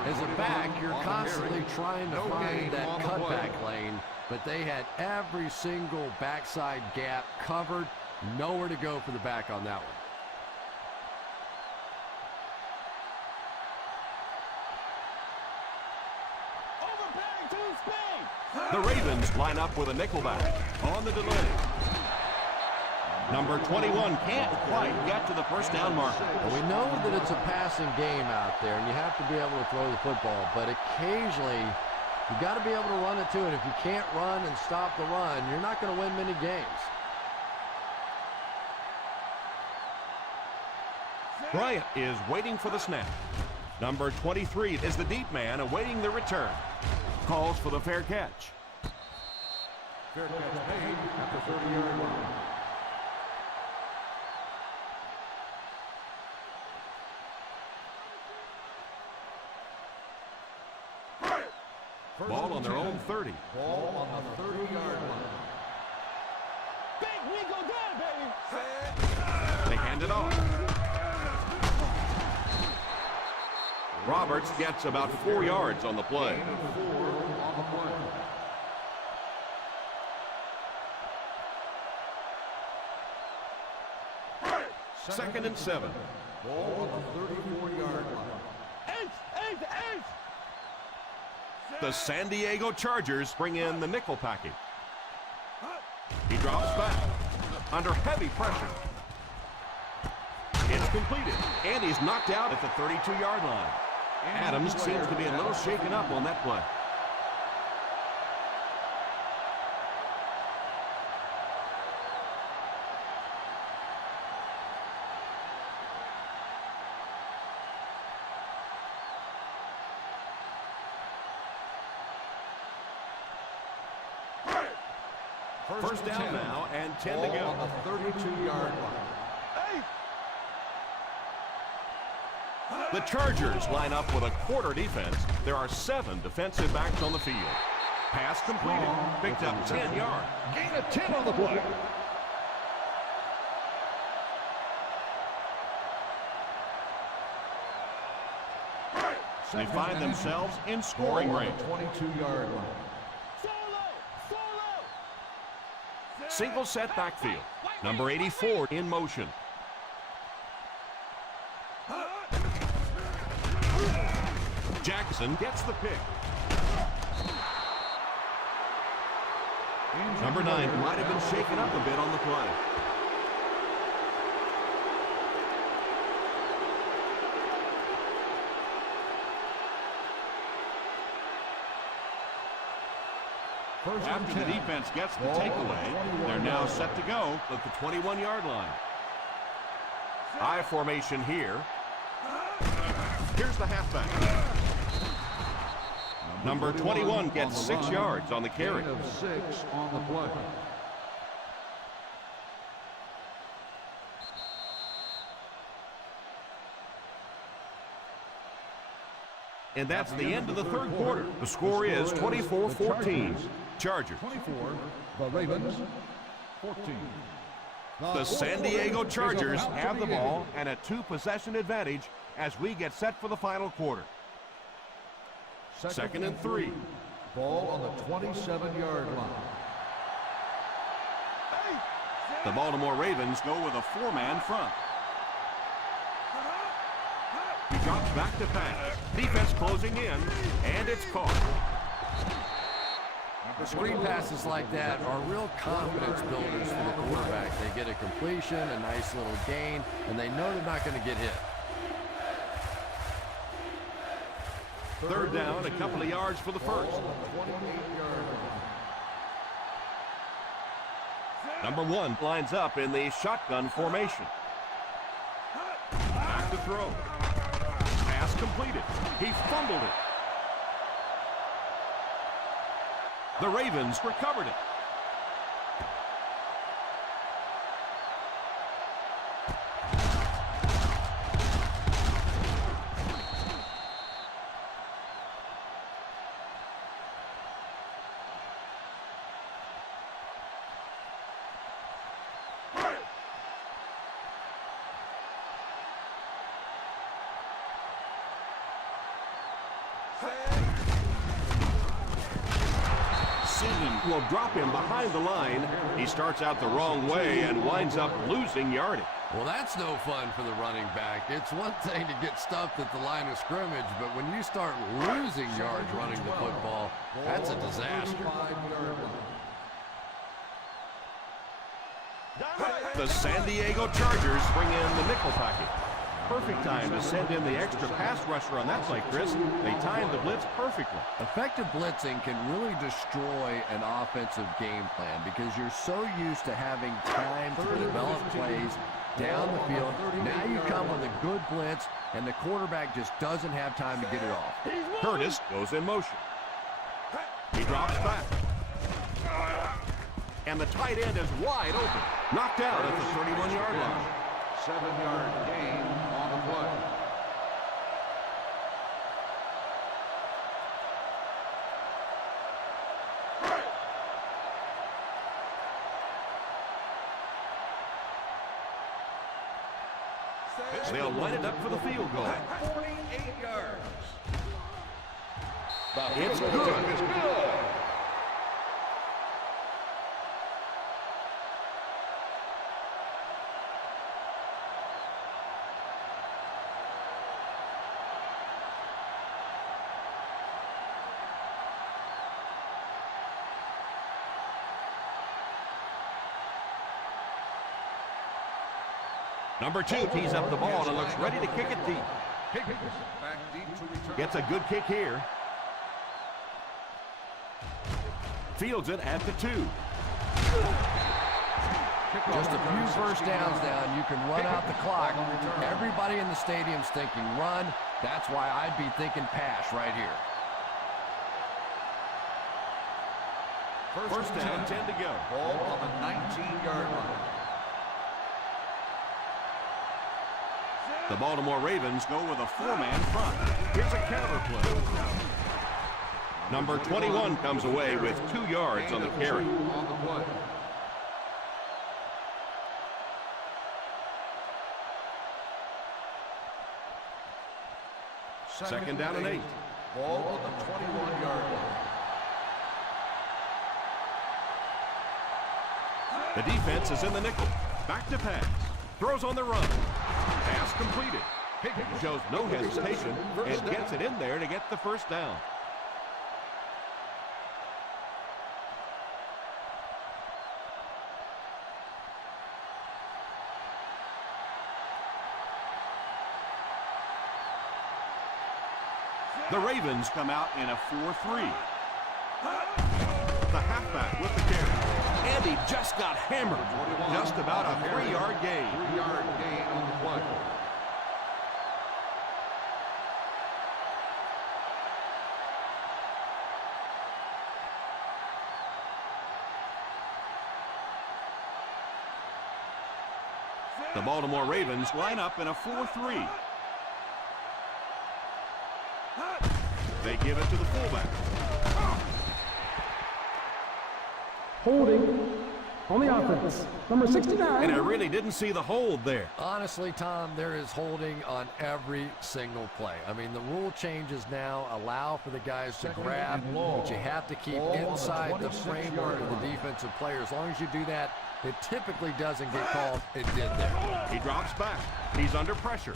As a back, you're constantly trying to find that cutback lane, but they had every single backside gap covered. Nowhere to go for the back on that one. The Ravens line up with a nickelback on the delay. Number 21 can't quite get to the first down marker. Well, we know that it's a passing game out there, and you have to be able to throw the football, but occasionally you've got to be able to run it too, and if you can't run and stop the run, you're not going to win many games. Bryant is waiting for the snap. Number 23 is the deep man awaiting the return. Calls for the fair catch. Fair catch made at the 30-yard line. Ball on their own 30. Ball on the 30-yard line. Big, we go down, baby. They hand it off. Roberts gets about 4 yards on the play. Gain of 4 on the play. Second and 7. Ball on the 34-yard line. The San Diego Chargers bring in the nickel package. He drops back under heavy pressure. It's completed, and he's knocked out at the 32-yard line. Adams seems to be a little shaken up on that play. First down now and 10 to go. On the 32-yard line. The Chargers line up with a quarter defense. There are 7 defensive backs on the field. Pass completed. Picked up 10 yards. Gain of 10 on the play. They find themselves in scoring range. 22-yard line. Single set backfield. Number 84 in motion. Jackson gets the pick. Number 9 might have been shaken up a bit on the play. After the defense gets the takeaway, they're now set to go at the 21-yard line. I formation here. Here's the halfback. Number 21 gets 6 yards on the carry. Gain of 6 on the play. And that's the end of the third quarter. The score is 24-14. Chargers. 24, the Ravens, 14. The San Diego Chargers have the ball and a 2-possession advantage as we get set for the final quarter. Second and 3. Ball on the 27-yard line. The Baltimore Ravens go with a 4-man front. He drops back to pass. Defense closing in, and it's caught. Screen passes like that are real confidence builders for the quarterback. They get a completion, a nice little gain, and they know they're not going to get hit. Third down, a couple of yards for the first. 28-yard line. Number 1 lines up in the shotgun formation. Back to throw. Pass completed. He fumbled it. The Ravens recovered it. Will drop him behind the line. He starts out the wrong way and winds up losing yardage. Well, that's no fun for the running back. It's one thing to get stuffed at the line of scrimmage, but when you start losing yards running the football, that's a disaster. 5-yard line. The San Diego Chargers bring in the nickel package. Perfect time to send in the extra pass rusher on that play, Chris. They timed the blitz perfectly. Effective blitzing can really destroy an offensive game plan because you're so used to having time to develop plays down the field. Now you come with a good blitz, and the quarterback just doesn't have time to get it off. Curtis goes in motion. He drops back. And the tight end is wide open. Knocked out at the 31-yard line. 7-yard gain on the play. They'll line it up for the field goal. 48 yards. It's good. Number 2 tees up the ball and looks ready to kick it deep. Higgins back deep to return. Gets a good kick here. Fields it at the 2. Just a few first downs now, and you can run out the clock. Everybody in the stadium's thinking run. That's why I'd be thinking pass right here. First down, 10 to go. Ball on the 19-yard line. The Baltimore Ravens go with a 4-man front. Here's a counter play. Number 21 comes away with 2 yards on the carry. On the play. Second down and 8. Ball on the 21-yard line. The defense is in the nickel. Back to pass. Throws on the run. Pass completed. Higgins shows no hesitation and gets it in there to get the first down. The Ravens come out in a 4-3. The halfback with the carry. And he just got hammered. Just about a 3-yard gain. 3-yard gain on the play. The Baltimore Ravens line up in a 4-3. They give it to the fullback. Holding on the offense. Number 69. And I really didn't see the hold there. Honestly, Tom, there is holding on every single play. I mean, the rule changes now allow for the guys to grab, but you have to keep inside the framework of the defensive player. As long as you do that, it typically doesn't get called. It did there. He drops back. He's under pressure.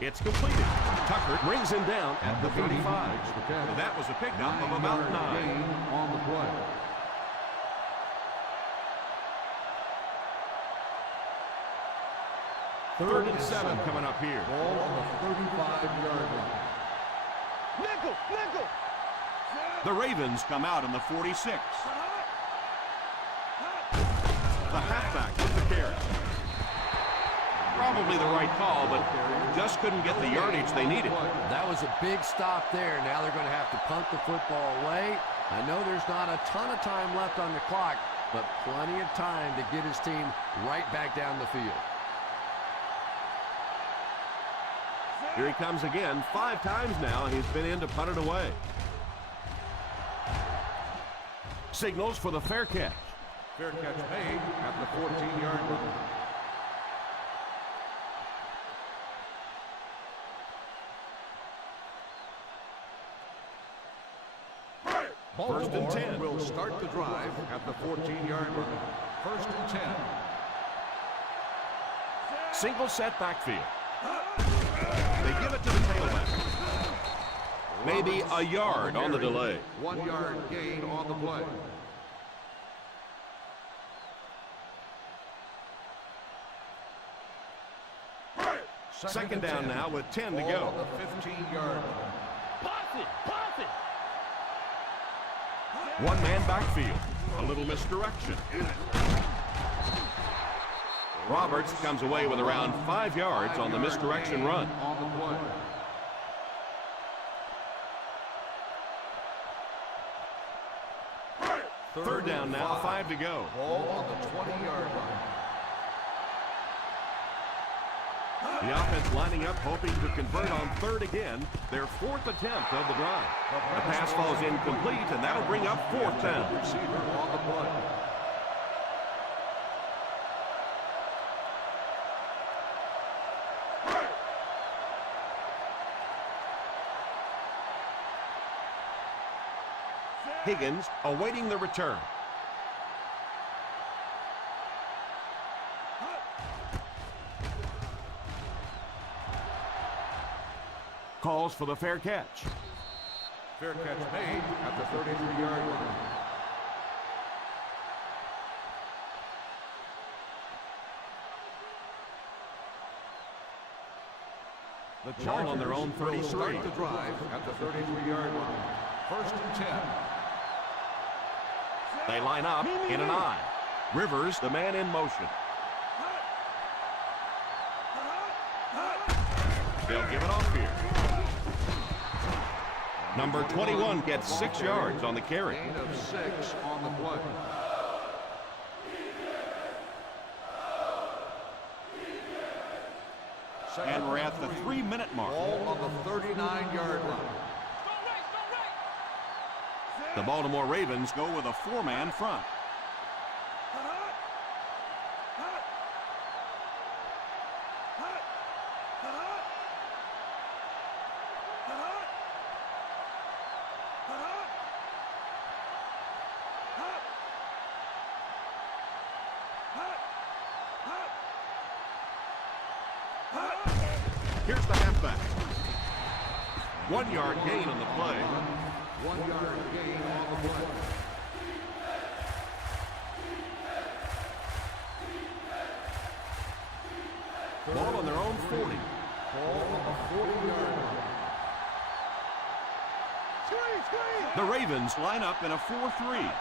It's completed. Tucker brings him down at the 35. That was a pickup of about 9. Gain on the play. Third and 7 coming up here. Ball on the 35-yard line. Nickel, nickel. The Ravens come out in the 46. The halfback with the carry. Probably the right call, but just couldn't get the yardage they needed. That was a big stop there. Now they're going to have to punt the football away. I know there's not a ton of time left on the clock, but plenty of time to get his team right back down the field. Here he comes again. 5 times now he's been in to punt it away. Signals for the fair catch. Fair catch made at the 14-yard line. First and 10. Will start the drive at the 14-yard line. First and 10. Single set backfield. They give it to the tailback. Maybe a yard on the delay. 1-yard gain on the play. Second down now with 10 to Ball go. on the 15-yard line. Pass it, pass it. One-man backfield. A little misdirection. Roberts comes away with around 5 yards on the misdirection run. On the play. Third down now, 5 to go. Ball on the 20-yard line. The offense lining up, hoping to convert on third again. Their 4th attempt of the drive. The pass falls incomplete, and that'll bring up 4th down. Receiver on the play. Higgins awaiting the return. Calls for the fair catch. Fair catch made at the 33-yard line. The Ball on Chargers their own will 33. start the drive at the 33-yard line. First and 10. They line up in an I. Rivers, the man in motion. They'll give it off here. Number 21 gets 6 yards on the carry. Gain of 6 on the play. And we're at the 3-minute mark. Ball on the 39-yard line. The Baltimore Ravens go with a 4-man front. Here's the halfback. 1 yard gain on the play. 1 yard gain on the play. Ball on their own 40. Ball on the 40-yard line. The Ravens line up in a 4-3.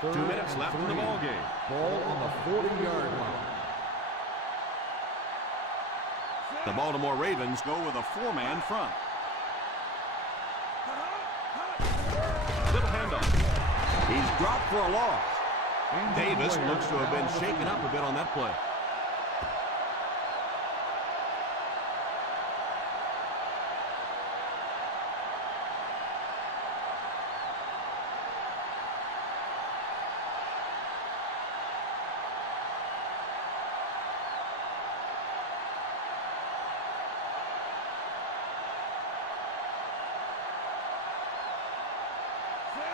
Third 2 minutes left in the ball game. Ball on the 40-yard line. The Baltimore Ravens go with a 4-man front. Little handoff. He's dropped for a loss. Davis looks to have been shaken up a bit on that play.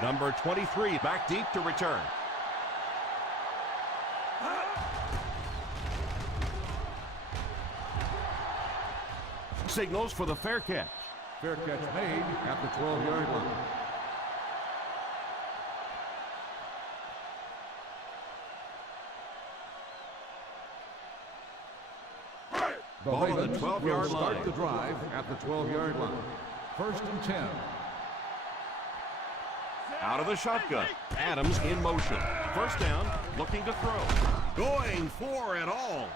Number 23 back deep to return. Signals for the fair catch. Fair catch made at the 12-yard line. The Ball on the Ravens 12-yard will start line. the drive at the 12-yard line. First and 10. Out of the shotgun. Adams in motion. First down, looking to throw. Going for it all.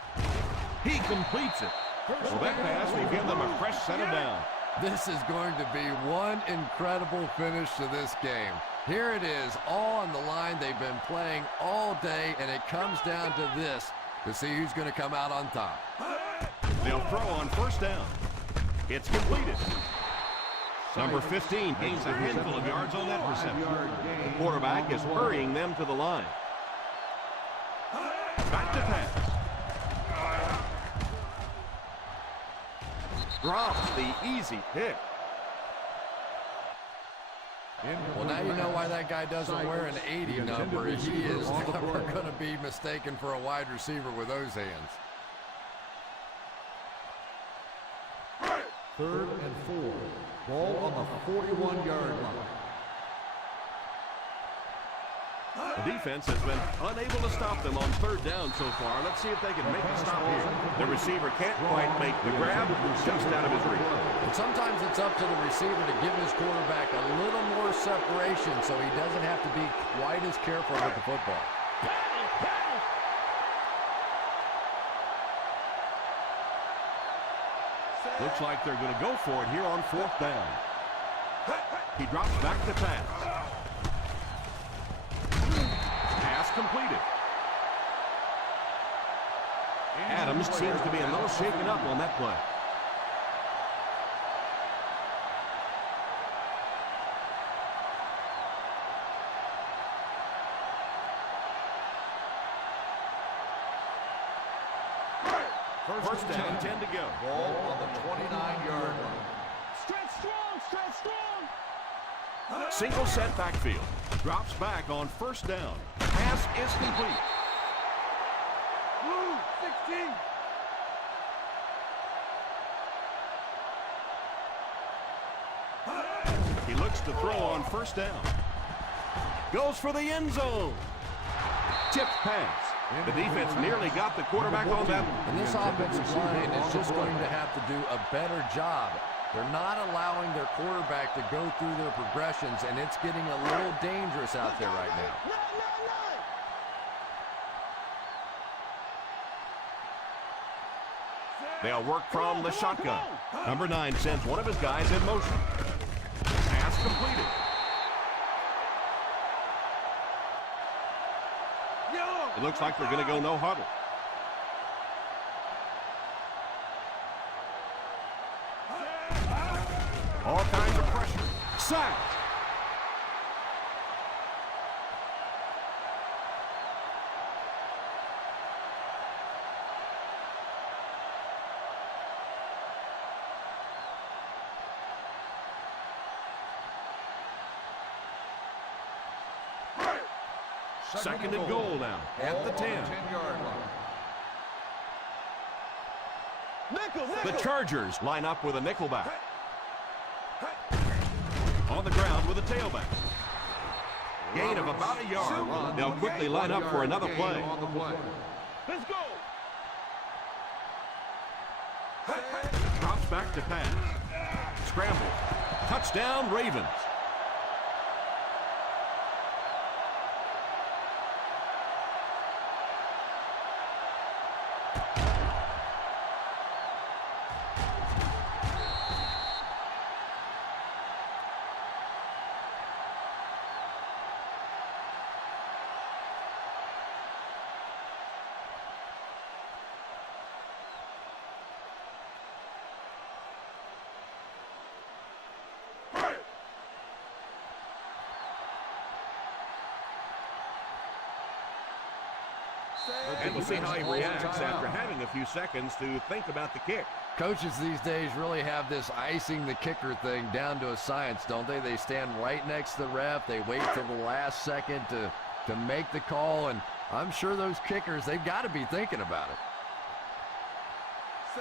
He completes it. Well, that pass will give them a fresh set of down. This is going to be one incredible finish to this game. Here it is, all on the line. They've been playing all day, and it comes down to this to see who's going to come out on top. They'll throw on first down. It's completed. Number 15 gains a handful of yards on that reception. The quarterback is hurrying them to the line. Back to pass. Drops the easy pick. Well, now you know why that guy doesn't wear an 80 number. He is never going to be mistaken for a wide receiver with those hands. Third and 4. Ball on the 41-yard line. The defense has been unable to stop them on third down so far. Let's see if they can make a stop here. The receiver can't quite make the grab, just out of his reach. And sometimes it's up to the receiver to give his quarterback a little more separation so he doesn't have to be quite as careful with the football. Looks like they're going to go for it here on fourth down. He drops back to pass. Pass completed. Adams seems to be a little shaken up on that play. First down, 10 to go. Ball on the 29-yard line. Stretch strong, stretch strong. Single set backfield. Drops back on first down. Pass is complete. Blue, 16. He looks to throw on first down. Goes for the end zone. Tipped pass. The defense nearly got the quarterback on that one. And this offensive line is just going to have to do a better job. They're not allowing their quarterback to go through their progressions, and it's getting a little dangerous out there right now. They'll work from the shotgun. Number 9 sends one of his guys in motion. Pass completed. It looks like they're going to go no huddle. All kinds of pressure. Sacked. Second and goal now at the 10. 10-yard line. The Chargers line up with a nickelback. On the ground with a tailback. Gain of about a yard. They'll quickly line up for another play. On the play. Let's go. Drops back to pass. Scramble. Touchdown, Ravens. And we'll see how he reacts after having a few seconds to think about the kick. Coaches these days really have this icing the kicker thing down to a science, don't they? They stand right next to the ref. They wait till the last second to make the call, and I'm sure those kickers, they've got to be thinking about it.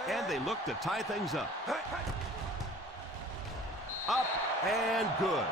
And they look to tie things up. Up and good.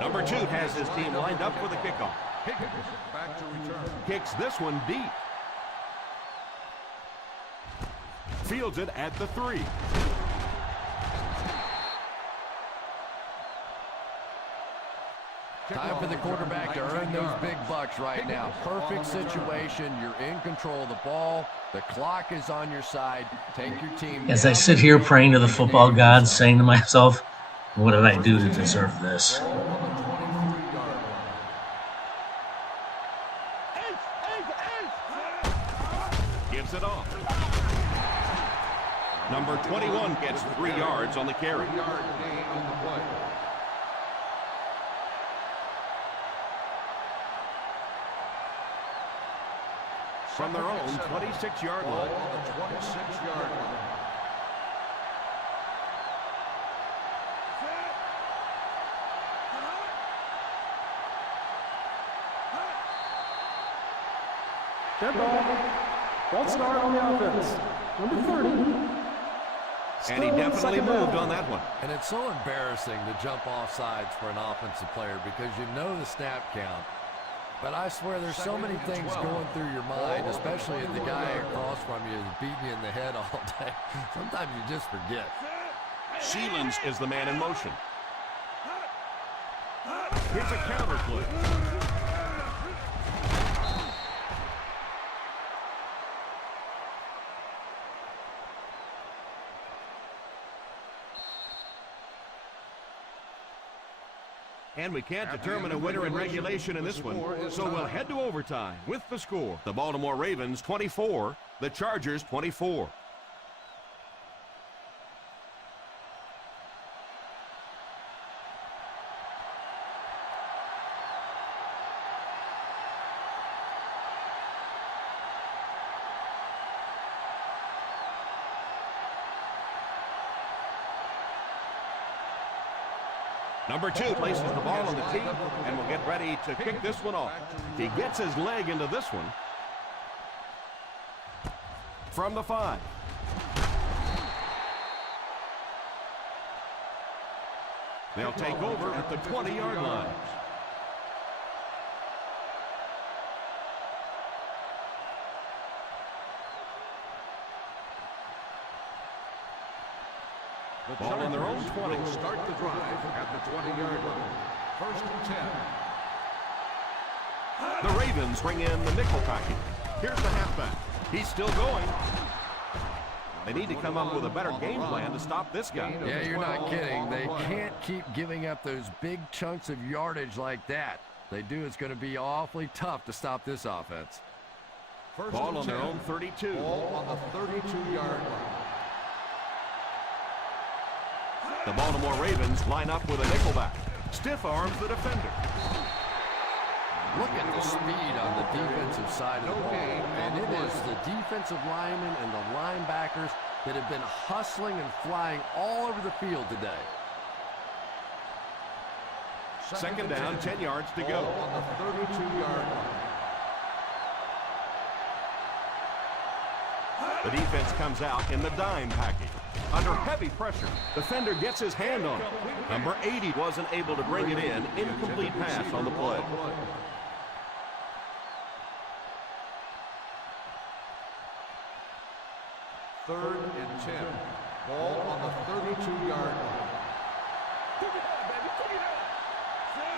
Number 2 has his team lined up for the kickoff. Back to return. Kicks this one deep. Fields it at the 3. Time for the quarterback to earn those big bucks right now. Perfect situation. You're in control of the ball. The clock is on your side. Take your team. As I sit here praying to the football gods, saying to myself, what did I do to deserve this? Gives it off. Number 21 gets 3 yards on the carry. 3-yard gain on the play. From their own 26-yard Ball line. on the 26-yard line. Dead ball. False start on the offense. Number 30. And he definitely moved on that one. And it's so embarrassing to jump off sides for an offensive player because you know the snap count. But I swear there's so many things going through your mind, especially if the guy across from you is beating you in the head all day. Sometimes you just forget. Sheelans is the man in motion. Here's a counter play. And we can't determine a winner in regulation in this one, so we'll head to overtime with the score. The Baltimore Ravens 24, the Chargers 24. Number 2 places the ball on the tee and will get ready to kick this one off. He gets his leg into this one. From the 5. They'll take over at the 20-yard line. The Ball on their own 20. will start the drive at the 20-yard line. First and 10. The Ravens bring in the nickel package. Here's the halfback. He's still going. They need to come up with a better game plan to stop this guy. Yeah, you're not kidding. They can't keep giving up those big chunks of yardage like that. If they do, it's going to be awfully tough to stop this offense. First Ball and on 10. their own 32. Ball on the 32-yard line. The Baltimore Ravens line up with a nickelback. Stiff arms the defender. Look at the speed on the defensive side of the ball. And it is the defensive linemen and the linebackers that have been hustling and flying all over the field today. Second down, 10 yards to go. Ball on the 32-yard line. The defense comes out in the dime package. Under heavy pressure, defender gets his hand on it. Number 80 wasn't able to bring it in. Incomplete pass on the play. Third and 10. Ball on the 32-yard line.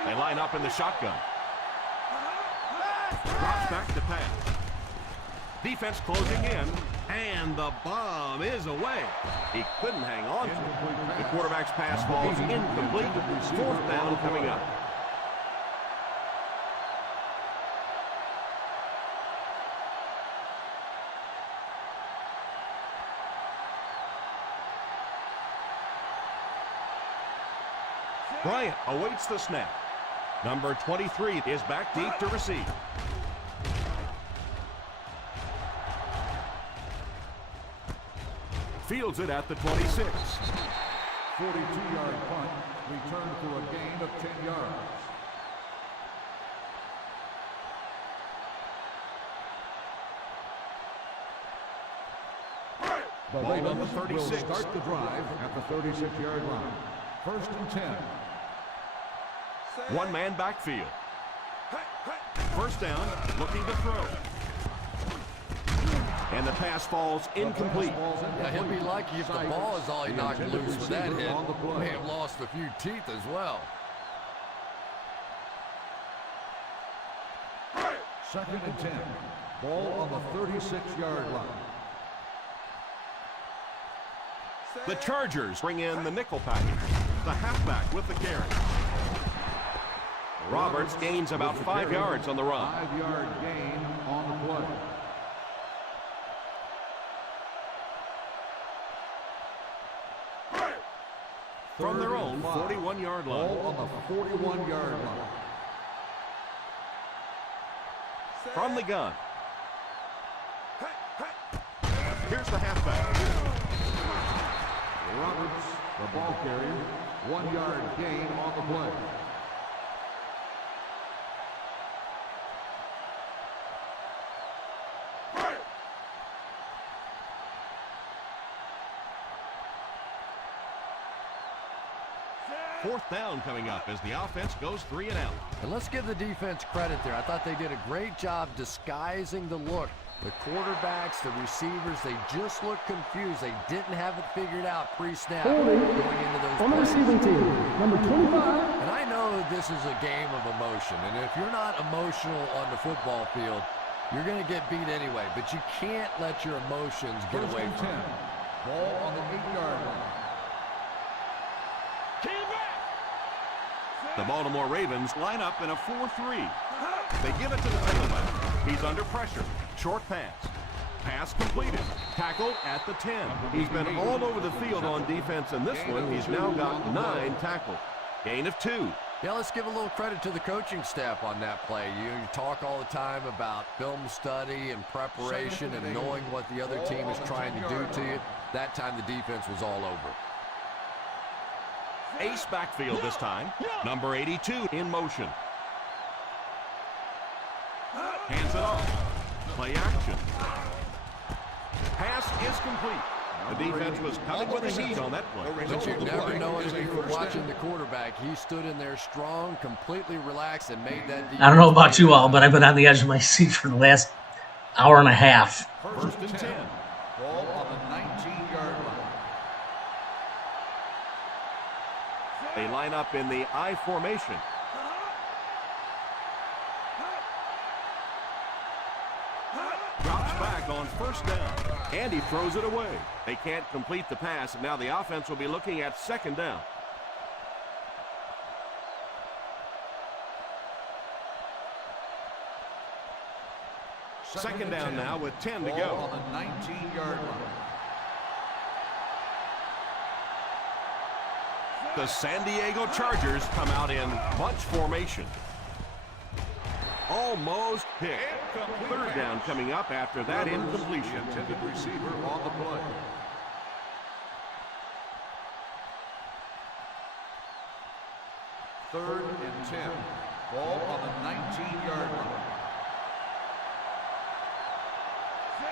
They line up in the shotgun. Drops back to pass. Defense closing in, and the bomb is away. He couldn't hang on to it. The quarterback's pass falls incomplete. Fourth down coming up. Bryant awaits the snap. Number 23 is back deep to receive. Fields it at the 26. 42-yard punt, returned for a gain of 10 yards. The Ball on the Ravens 36. will start the drive at the 36-yard line. First and 10. One man backfield. First down, looking to throw. And the pass falls incomplete. Yeah, he'll be lucky if the ball is all he knocked loose with that hit. May have lost a few teeth as well. Second and 10. Ball on the 36-yard line. The Chargers bring in the nickel package. The halfback with the carry. Roberts gains about 5 yards on the run. 5-yard gain on the play. From their own 41-yard line. Ball on the 41-yard line. From the gun. Here's the halfback. Roberts, the ball carrier, 1-yard gain on the play. Fourth down coming up as the offense goes 3 and out. And let's give the defense credit there. I thought they did a great job disguising the look. The quarterbacks, the receivers, they just looked confused. They didn't have it figured out pre-snap going into those On the plays. receiving team, number 25. And I know this is a game of emotion. And if you're not emotional on the football field, you're going to get beat anyway. But you can't let your emotions get First away and from 10. you. Ball on the 8-yard line. The Baltimore Ravens line up in a 4-3. They give it to the tailback. He's under pressure. Short pass. Pass completed. Tackled at the 10. He's been all over the field on defense in this one. He's now got 9 tackles. Gain of 2. Yeah, let's give a little credit to the coaching staff on that play. You talk all the time about film study and preparation and knowing what the other team is trying to do to you. That time the defense was all over. Ace backfield this time. Number 82 in motion. Hands it off. Play action. Pass is complete. The defense was coming with the heat on that play. But you never know if you were watching the quarterback. He stood in there strong, completely relaxed, and made that defense. I don't know about you all, but I've been on the edge of my seat for the last hour and a half. First and 10. Ball on the 19-yard line. They line up in the I formation. Drops back on first down. And he throws it away. They can't complete the pass, and now the offense will be looking at second down. Second down now with 10 to go. On the 19-yard line. The San Diego Chargers come out in bunch formation. Almost picked. Third down coming up after that incompletion. Intended receiver on the play. Third and 10. Ball on the 19-yard line.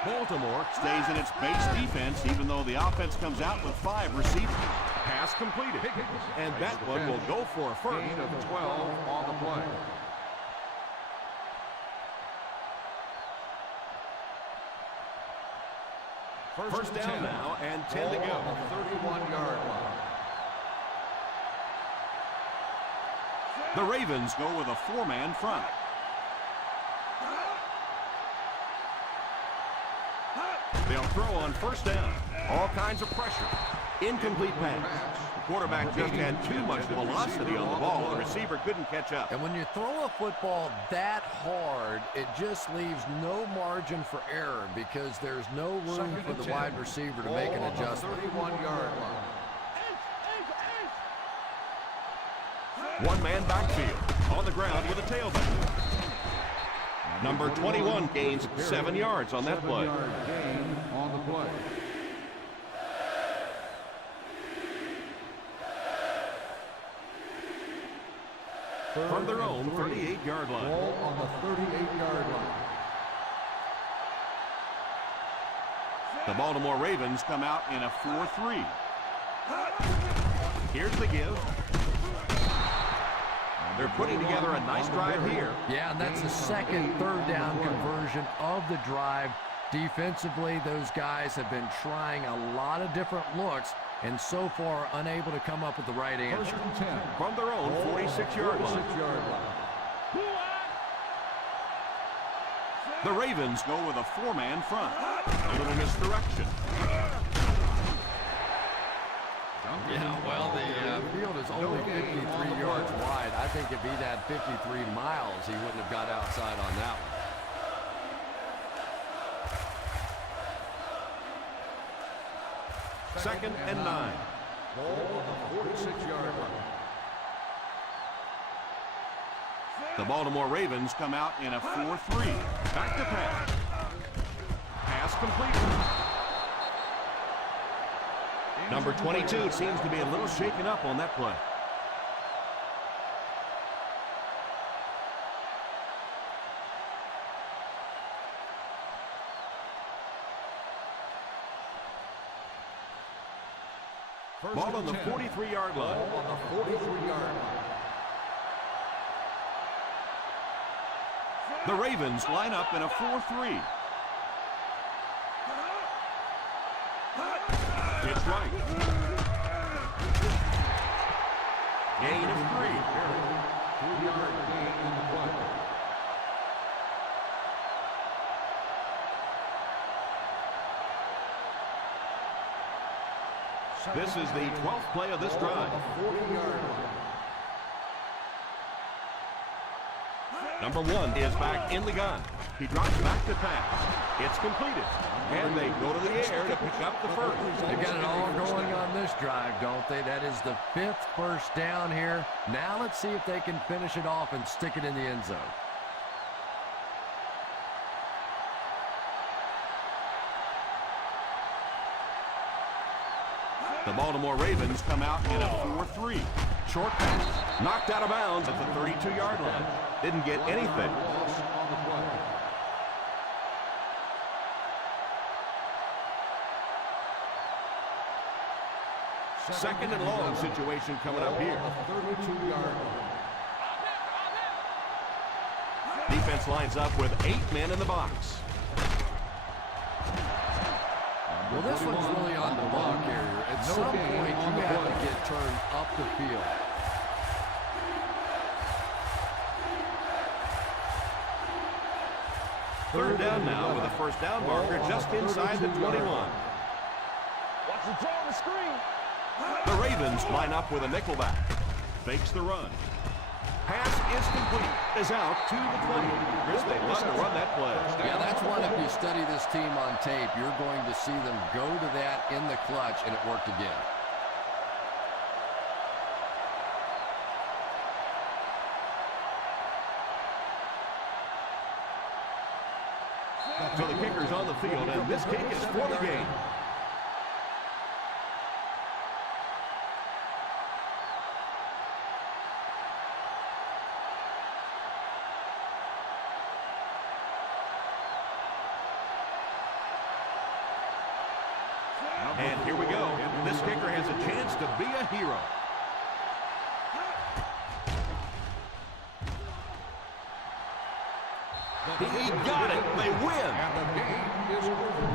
Baltimore stays in its base defense even though the offense comes out with 5 receivers. Pass completed. And that one will go for a first. Gain of 12 on the play. First down now and 10 to go. On the 31-yard line. The Ravens go with a 4-man front. They'll throw on first down. All kinds of pressure. Incomplete pass. The quarterback just had too much velocity on the ball. The receiver couldn't catch up. And when you throw a football that hard, it just leaves no margin for error because there's no room for the wide receiver to make an adjustment. 31-yard line. One-man backfield. On the ground with a tailback. Number 21 gains 7 yards on that play. 7-yard gain on the play. From their own 38-yard line. Ball on the 38-yard line. The Baltimore Ravens come out in a 4-3. Here's the give. They're putting together a nice drive here. Yeah, and that's the second third down conversion of the drive. Defensively, those guys have been trying a lot of different looks and so far unable to come up with the right answer. First and 10. From their own 46-yard line. 46-yard line. The Ravens go with a 4-man front. A little misdirection. Yeah, well, the field is only 53 yards wide. I think if he'd had 53 miles, he wouldn't have got outside on that one. Second and 9. Ball on the 46-yard line. The Baltimore Ravens come out in a 4-3. Back to pass. Pass completed. Number 22 seems to be a little shaken up on that play. Ball on the 43-yard line. Ball on the 43-yard line. The Ravens line up in a 4-3. It's right. Gain of 3. 3-yard gain in the play. This is the 12th play of this drive. 40-yard line. Number 1 is back in the gun. He drops back to pass. It's completed. And they go to the air to pick up the first. They got it all going on this drive, don't they? That is the 5th first down here. Now let's see if they can finish it off and stick it in the end zone. The Baltimore Ravens come out in a 4-3. Short pass, knocked out of bounds at the 32-yard line. Didn't get anything. Second and long situation coming up here. 32-yard line. Defense lines up with 8 men in the box. Well, this one's really on the ball carrier. At some point, you have to get turned up the field. Third down now with a first down marker just inside the 21. Watch the throw on the screen. The Ravens line up with a nickelback. Fakes the run. Pass is complete. Is out to the 20. Chris, they love to run that play. Yeah, that's one. If you study this team on tape, you're going to see them go to that in the clutch, and it worked again. So the kicker's on the field, and this kick is for the game. And here we go. This kicker has a chance to be a hero. He got it. They win. And the game is over.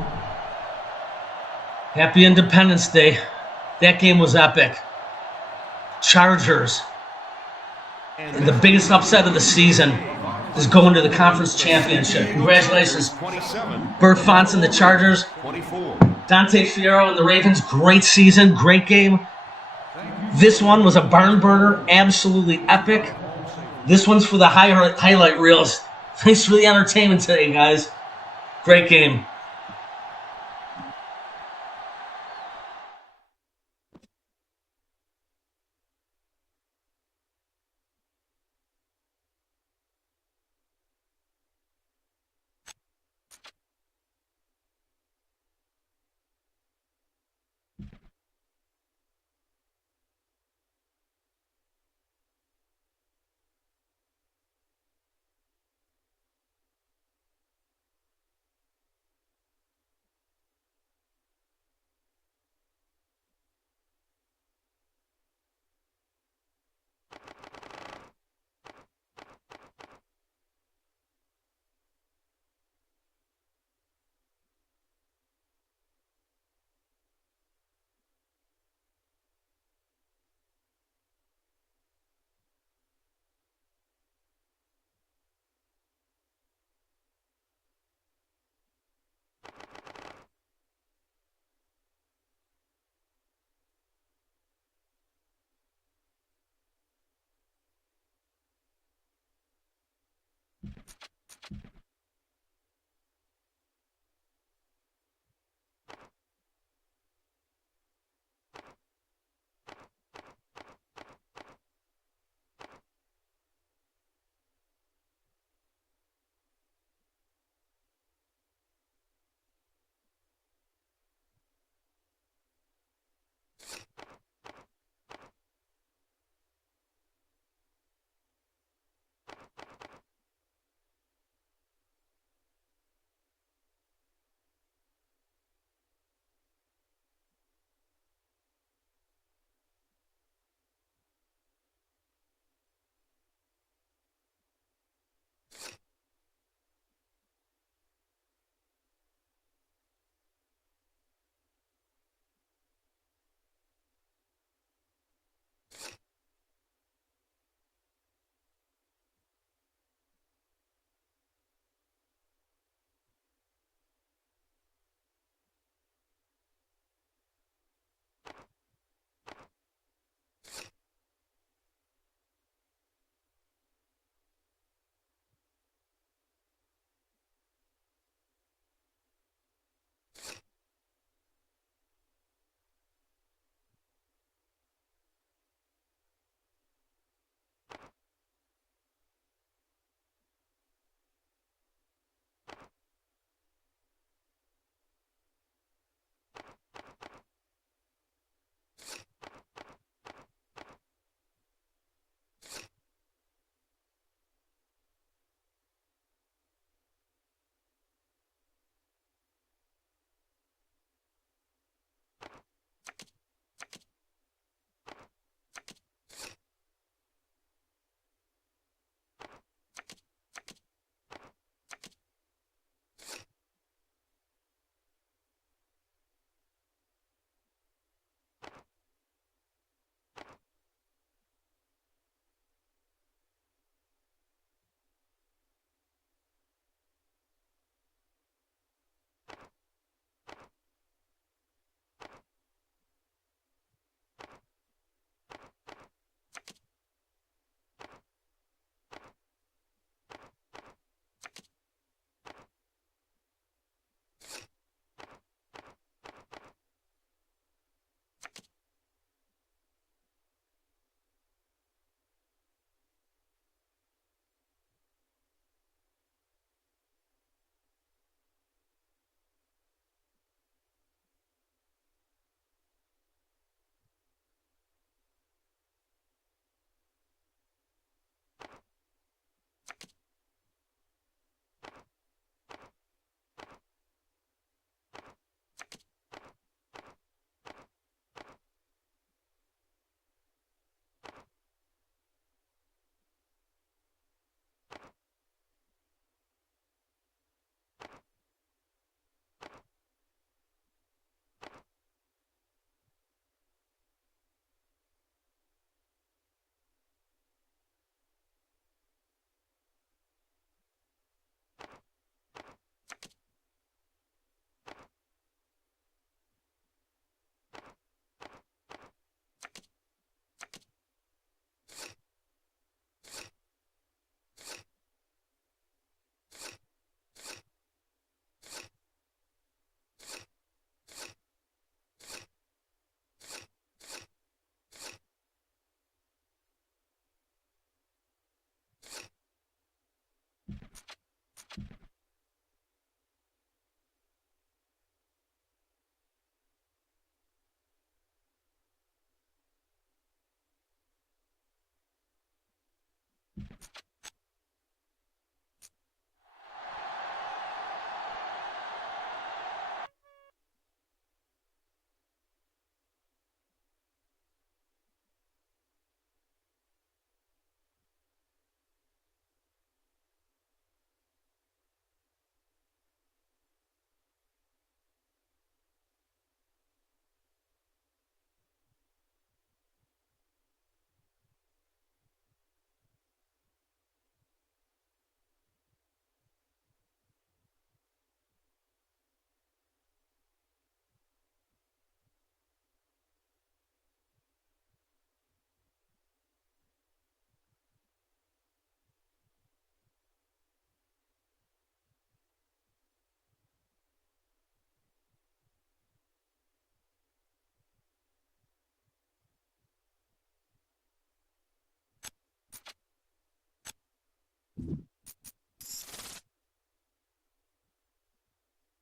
Happy Independence Day. That game was epic. Chargers. And the biggest upset of the season is going to the conference championship. Congratulations. 27. Bert Fonts and the Chargers. 24. Dante Fierro and the Ravens. Great season. Great game. This one was a barn burner. Absolutely epic. This one's for the highlight reels. Thanks for the entertainment today, guys. Great game.